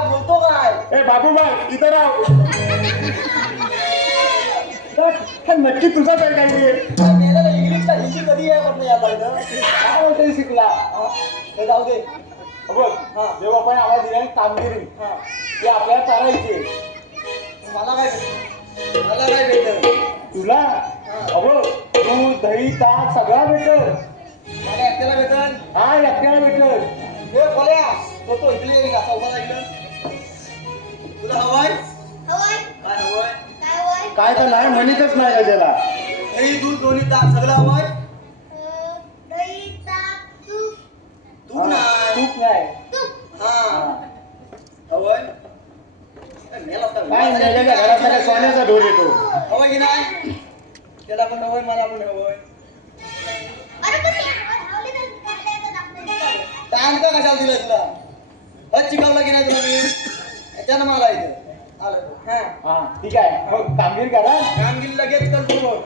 बोलतो काय? ए बाबूबाई इधर आओ. नक्की तुझाच आहे काही. इंग्लिश का हिंदी कधी आहे म्हटलं या बोलतोय शिकला. जाऊ दे. बघ जेव्हा पण आवाज दिला कामगिरी ती आपल्याला करायची. मला काय भेटत? तुला अबो दूध दही ताक सगळा भेटल. मला एकट्याला भेटत? हा एकट्याला भेटल. हे बोल्या तो इकडे येईल का चौकाला इकडं? तुला हवाय? काय हवंय? काय तर नाही म्हणतच नाही का त्याला. दही दूध दोन्ही ताक सगळं हवंय? तूप नाही. तूप नाही. हा हवंय? काय मेल्याच्या घरात काय सोन्याचा ढोर येतो. हवंय की नाही? त्याला पण हवंय, मला पण हवंय. टाइम का कशाला दिलाय तुला? हज शिकवला की नाही तुला मी? त्यानं मला इथं आलं. हा हा ठीक आहे मग कामगिरी करा. कामगिरी लगेच करतो मग.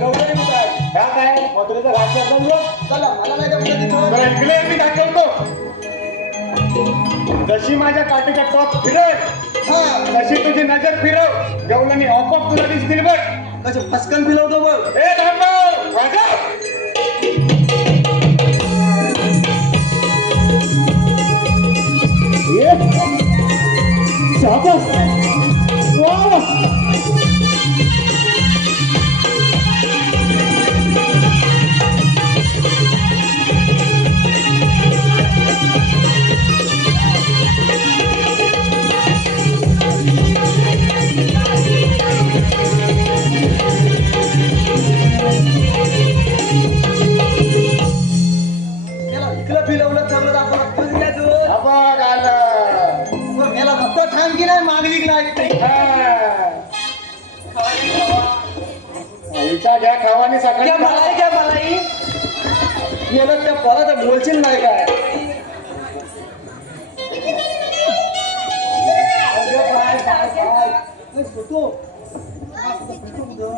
गौरव काय ह्या काय मथुरेचा घाट करता. चला मला नाही जमलं तिथं. बरं इकडे मी दाखवतो. जशी माझ्या काटेच्या टॉप फिरव हा तशी तुझी नजर फिरव. जेवढं ऑफ तुला दिसतील बघ. कसं फसकन फिरवतो बघ. ए थांबव वाजव. त्याला इकडं फिरवलं सगळं आपण पण काय तू? आबाग आलं. मग याला फक्त ठाम की नाही मागली की नाही? आईचा घ्या खावानी सकाळी क्या मलाई गेलं त्या पोराचं बोलशील नाही काय? अगं बाय, बाय, बाय. ए, फोटो. हा, फोटो कुठं?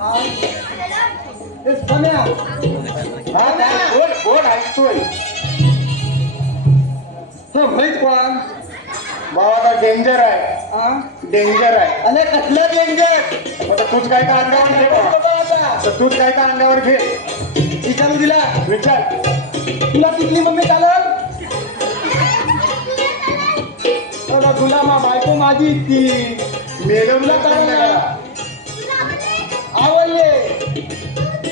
हा. ए, सम्या. हा काय बोल बोल ऐकतोय. हा, माहित कोण? बाबा डेंजर आहे. हा? डेंजर आहे. अरे कसलं डेंजर? आता तूच काय का अंगावर घे बा. आता तर तूच काय का अंगावर घे. विचारू दिला. विचार. तुला तिथली मम्मी चालल? तुला मा बायको माझी इतकी मेलवला बंद करा. आवडले.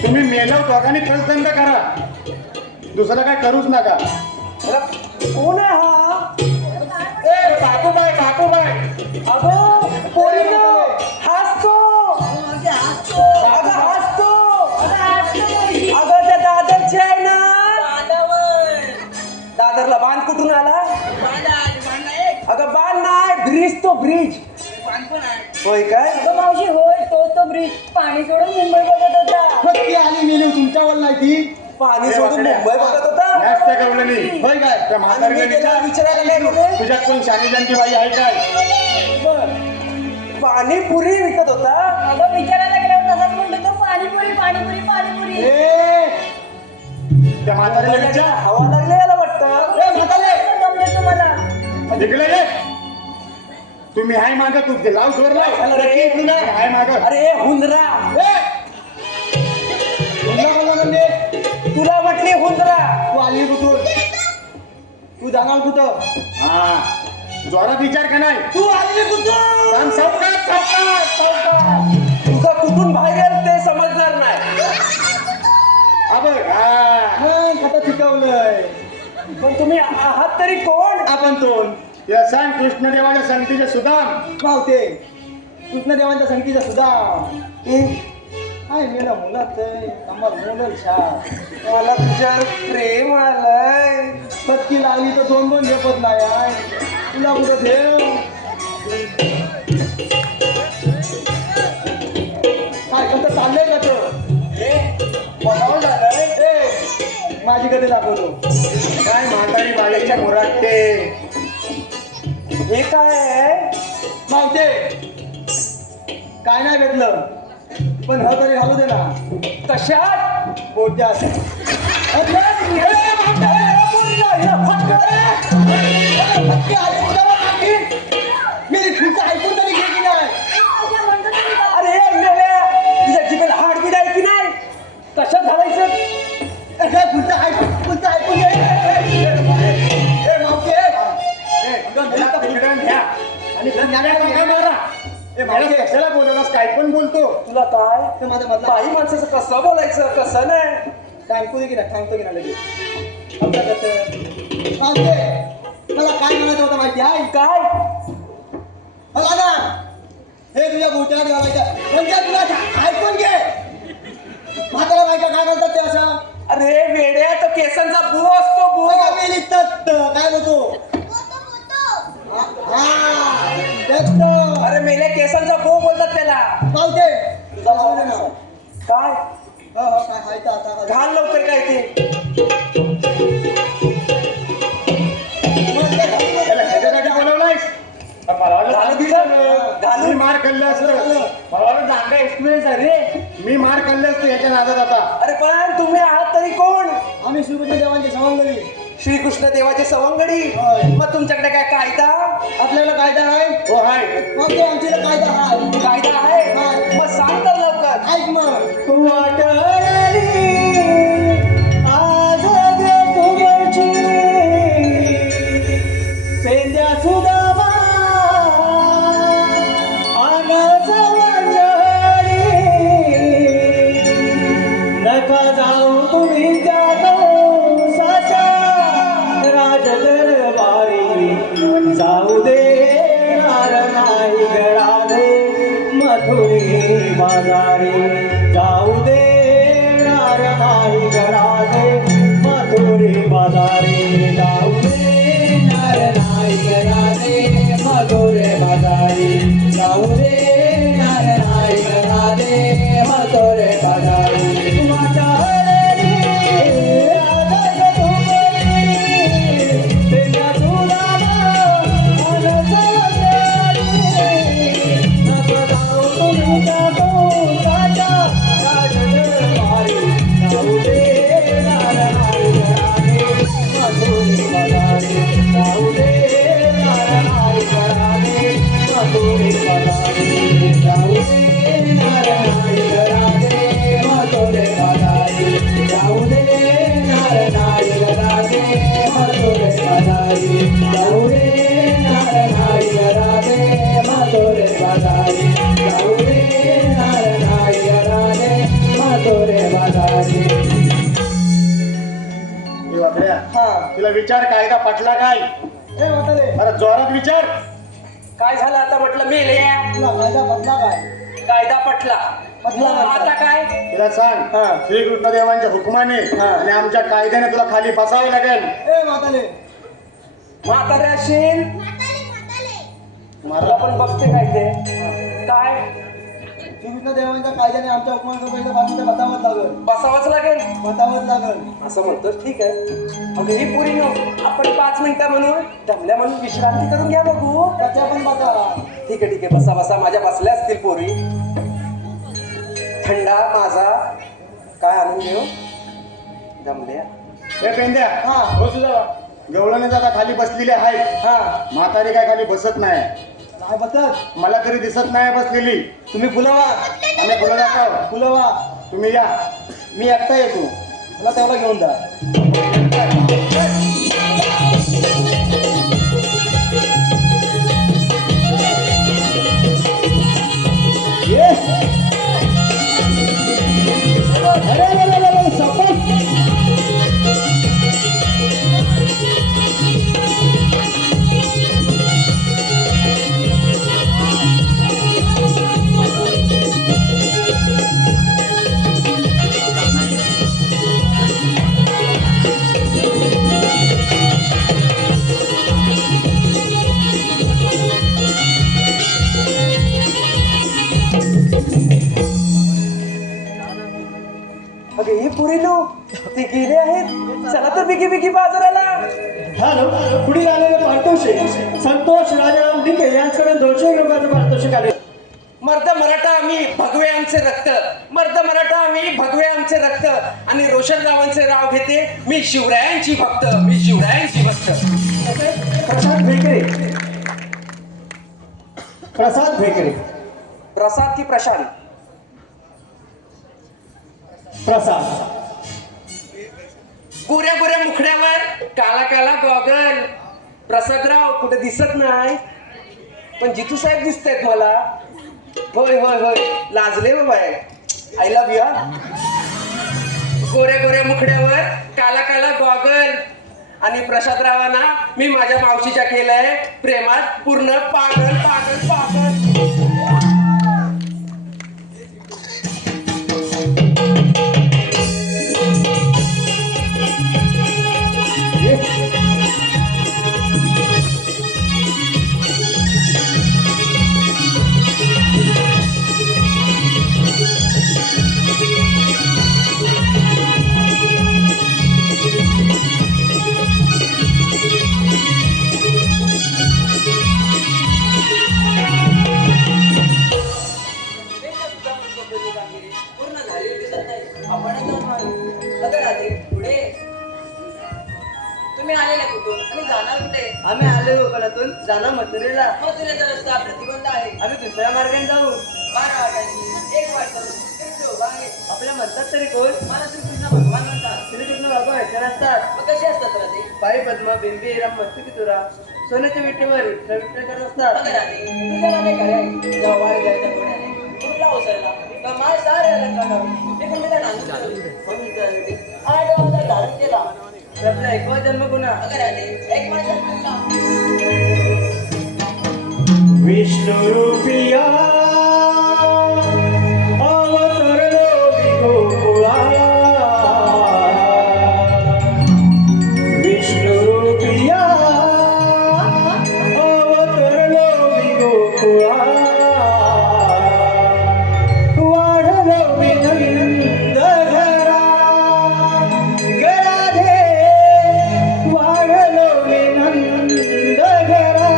तुम्ही मेलव दोघांनी धंदा करा. दुसरा काय करूच नका. कोण आहे हा? ए बापूबाई बापूबाई. अगो पोरीनो हसतो. अगं हसतो. अगं त्या दादरची आहे ना. दादरला बांध कुठून आला? अगं बांध नाही ब्रिज, तो ब्रिज. होय काय? अगं मावशी होय तो ब्रिज पाणी सोडून मुंबई बघत होता. ती आली मेली तुमच्यावर नाही ती. पाणी सोडून मुंबई बघत होता. जास्त कवलेली. होय काय? त्या म्हातारीने विचारायला काय केलं? तुझ्यात कोण शानी जानती बाई आहे काय? पाणीपुरी विकत होता. अगं विचारायला गेल्यावर तसाच म्हणतो तो पाणीपुरी पाणीपुरी पाणीपुरी. त्या म्हातारीला विचार. हवा लागली याला वाटतं. जमलं तुम्हाला. इकडे ये. तुम्ही हाय माग तू लाव जोर लाव. हाय माग. अरे हुंदरा. तुला म्हटली हुंदरा. तू आली कुठून? तू जाणार कुठं? हा जोरात विचार का नाही. तू आली कुठून? काम सावकाश सावकाश सावकाश. तुझं कुठून बाहेर येईल ते समजणार नाही. हा बघ. हा पण तुम्ही आहात तरी कोण? आपण तो या सांग कृष्णदेवाच्या संगतीचे सुदाम मावते कृष्णदेवांच्या संगतीचा सुद्धा हाय मेला मुलात आम्हाला मुलं मला तुझ्यावर प्रेम आलंय. पत्की लागली तर दोन दोन झेपत नाही आहे तुला कुठं देव काय कसं चाललंय कसं माझी कधी दाखवतो काय म्हातारी बाळीच्या मुराट्टे. हे काय आहे? मावते काय नाही भेटलं पण ह तरी घालू दे ना कशात? पोट्यात ऐकून तरी घे की नाही अरे मेल्या, तुझ्या जिभेला हाडबीड आहे की नाही? कशात घालायचं? पुढचं ऐकून घे मावते घ्या आणि काय मारा. कशाला बोलवलास? काय पण बोलतो. तुला काय? ते माझ्या मधला बाई माणसाचं कसं बोलायचं कसं नाही? टांगतो की ना टांगतो की ना लगेच आपलं कसं मावते मला काय म्हणायचं होतं माहिती आहे काय? मला ना हे तुझ्या गोट्यात घालायचं म्हणजे तुला ऐकून घे म्हातारा बायका काय घालतात ते असं अरे वेड्या, तो केसांचा बू असतो बू. बघा मी लिहितात काय बोलतो हा तेच तर. अरे मेल्या केसांचा बू बोलतात त्याला. मावते तुझा भाऊ दे ना काय? हो हो काय हाय तर आता घाल लवकर काय ते. त्याला ह्याच्यासाठी बोलवलायस? घालू दिलं? मी मार खाल्लं असतं. मला चांगला एक्सपिरियन्स आहे रे. मी मार खाल्लं असतं याच्या नादात आता. अरे पण तुम्ही आहात तरी कोण? आम्ही श्रीकृष्ण देवांची सवंगडी श्रीकृष्ण देवाचे सवंगडी. होय. मग तुमच्याकडे काय कायदा? आपल्याला कायदा आहे हो हाय. मग तो आमच्याला कायदा आहे कायदा आहे? हाय. मग सांग तर लवकर. ऐक मग वाटली आज तुमची पेंद्या सुदामा आगाचा वंजळी नका जाऊ तुम्ही त्या साचा राजदरबारी जाऊ दे नाही गळाले मथुरी बाजारी जाऊ दे नाही गळाले मथुरी बाजारी जाऊ दे नाही गळाले मथुरे बाजारी जाऊ दे नाही गळाले मथुरे बाजारी तुला विचार कायदा पटला काय? हे म्हातारे अरे जोरात विचार. काय झालं आता म्हटलं मेल्या? तुला कायदा बदला काय कायदा पटला. पटला. आता काय? तिला सांग श्रीकृष्ण देवांच्या हुकमाने आणि आमच्या कायद्याने तुला खाली बसावं लागेल. ए म्हातारे म्हातारे असेल मला पण बघते काय ते. काय? श्रीकृष्ण देवांच्या कायद्याने आमच्या हुकमाचं पहिलं बाजूला बतावत लागल बसावंच लागेल बतावत लागल असं म्हणतोस. ठीक आहे. अगं ही पुरी नको, आपण 5 मिनिटं म्हणून दमल्या म्हणून विश्रांती करून घ्या बघू. त्याच्या पण बता ठीक आहे ठीक आहे, बसा बसा. माझ्या बसल्या असतील पोरी. थंडा माझा काय आणून घेऊ? दमल्या. हे पेंद्या हो तुझा गवळण जाता खाली बसलेली आहे. म्हातारी काय खाली बसत नाही. काय बसत मला तरी दिसत नाही बसलेली. तुम्ही फुलवा आम्ही फुलं दाखव. फुलवा तुम्ही या. मी एकटा येतो मला तेवढा घेऊन जा अरे अगे हे पुरी नो ते गेले आहेत. चला तर बिगी बिगी बाजाराला. हॅलो, पुढील आलेले पारितोषिक संतोष राजाराम लिके यांच्याकडे 200 रुपयाचं पारितोषिक आले. मर्द मराठा आम्ही भगवे आमचे रक्त, मर्द मराठा आम्ही भगवे आमचे रक्त. आणि रोशनरावांचे राव घेते मी शिवरायांची भक्त, मी शिवरायांची भक्त. प्रसाद भेकरे, प्रसाद भेकरे, प्रसाद की प्रशांत? प्रसाद. गोऱ्या गोऱ्या मुखड्यावर काला काला गॉगल. प्रसादराव कुठे दिसत नाही, पण जितू साहेब दिसतायत मला. होय होय होय, लाजले बाबा. I love you. गोऱ्या गोऱ्या मुखड्यावर काला काला गॉगल. आणि प्रसादरावांना मी माझ्या मावशीच्या केलंय प्रेमात पूर्ण पागल पागल पागल. पूर्ण झालेली दिसत नाही. आपणच जाऊन मारू. अगं राधे, पुढे तुम्ही आलेला कुठून आणि जाणार कुठे? आम्ही आले कोकणातून, जाणार मथुरेला. मथुरेचा रस्ता प्रतिबंध आहे. आम्ही दुसऱ्या मार्गाने जाऊ. 12 वाटांची एक वाट करून उभा आहे. आपल्या म्हणतात तरी कोण? मला श्रीकृष्ण भगवान म्हणतात. श्रीकृष्ण भगवान ऐकणार असतात. मग कशी असतात राधे? बाई पद्मा, बिंबी, राम, मस्तकी तुरा, सोन्याच्या विटेवर विठ्ठल करत असतात. बघा राधे, तुझ्या मागे काय आहे? जेव्हा वाढ जायच्या कोण्याने कुठला ओसरला तर माय सारे अलंकार मी कुंडीला नांदून ठेवली. म्हणून त्या विटी 8 गावाचा धारण केला. तर आपला 1वा जन्म कोणा? बघा राधे, 1 माझा जन्म विष्णु रूपिया अवतरलो मी गोकुळाला. विष्णु रूपिया अवतरलो मी गोकुळाला. वाढलो मी नंद घरा गराधे. वाढलो मी नंद घरा.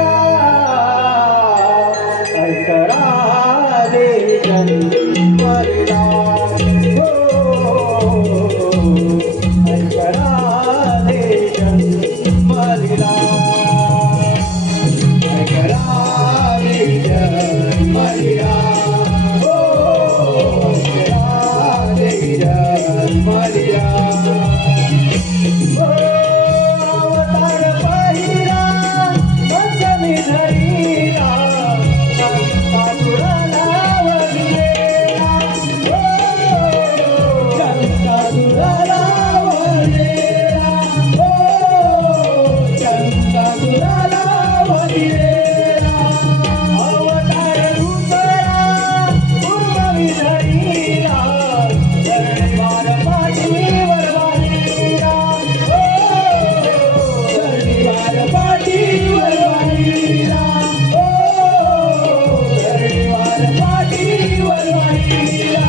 ऐकरा दे जन्मला हो. ऐकरा दे जन्मला. ऐकरा दे जन्मला हो. ऐकरा दे जन्मला हो. अवतार पाहिला पंचमी धरीला. पातुराला वरलेला हो. चंद्राला वरलेला हो. चंद्राला वरलेला. अवतार दुसरा पूर्वी धरीला. धरणीवार पाठीवर वाहिला हो. धरणीवार पाठीवर वाहिला हो. धरणीवार पाठीवर वाहिला.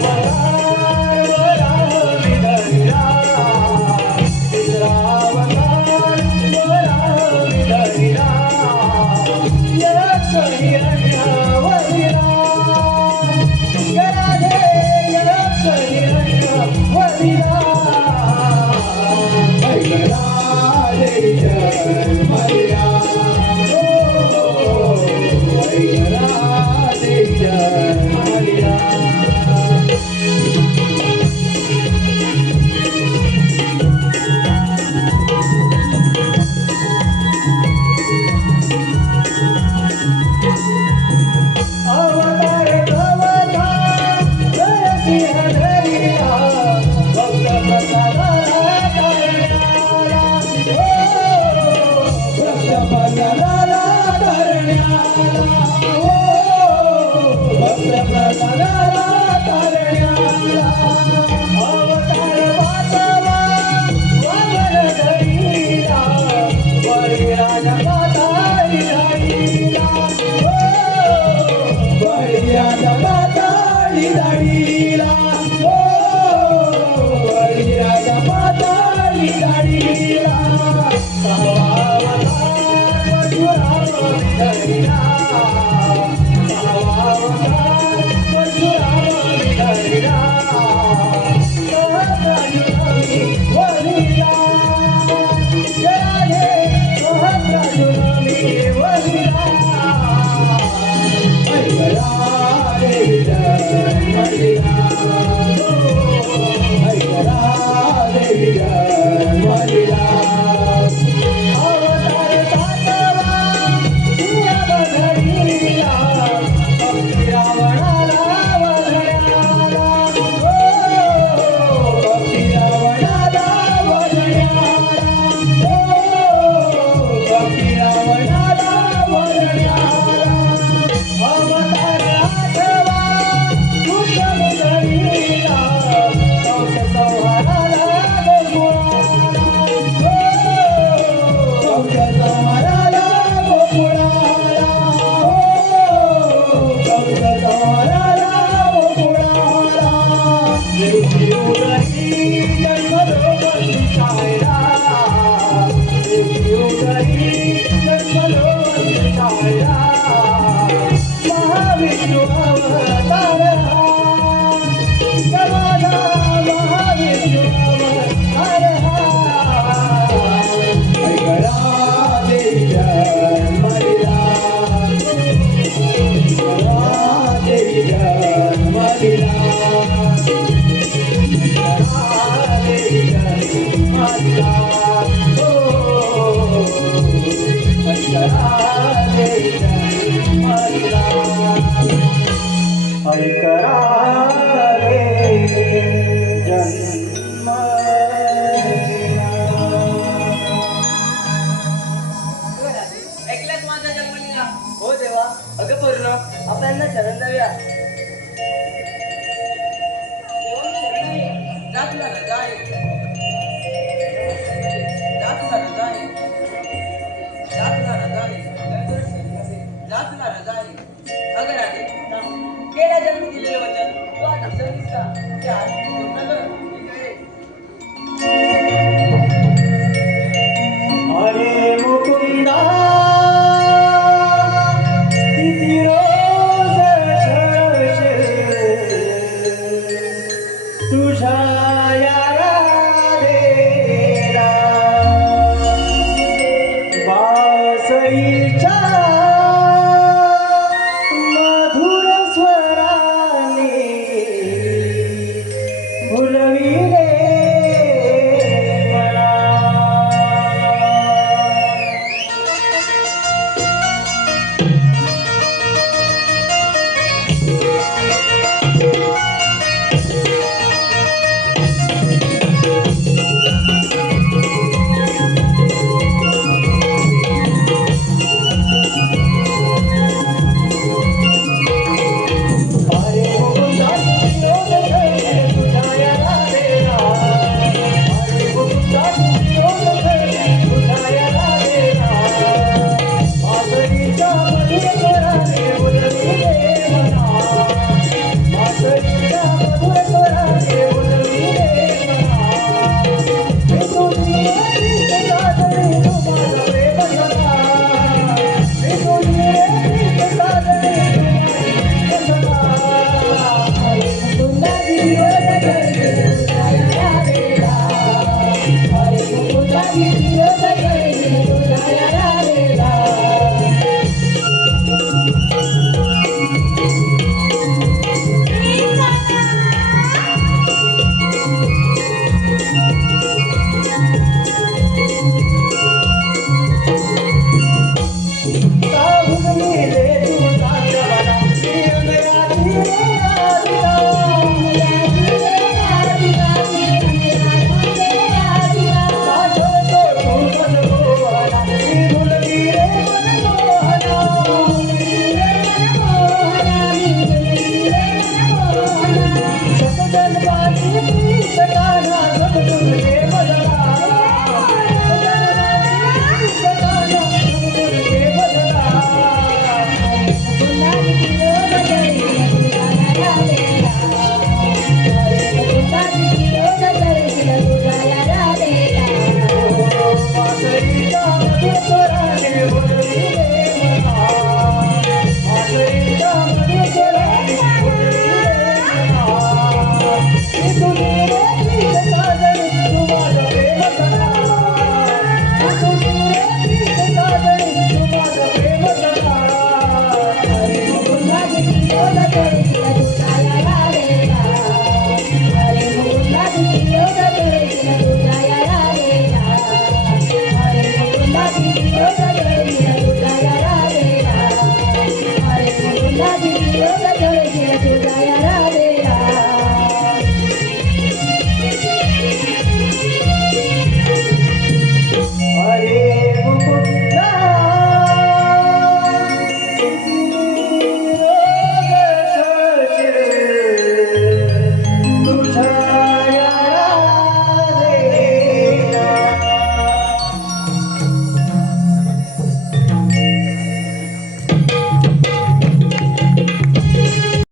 रावणावरा विधरिला. रावणावरा विधरिला. यक्ष हिरण्यवरिला. गराधे यक्ष हिरण्यवरिला. ऐकला दे जन्मला हो. ऐकला दे जन्मला. ऐकल्यास माझा जन्मलीला? हो देवा. अगं पूर्ण आपल्याला शरण जाऊया. जा तुला ना जाय. जा तुला ना जाय. जा तुला ना जाय. जा तुला ना जाय. अगं राजे, केला जन्म दिलेलं वचन तू आता विसरलीस का? ते आज पूर्ण कर.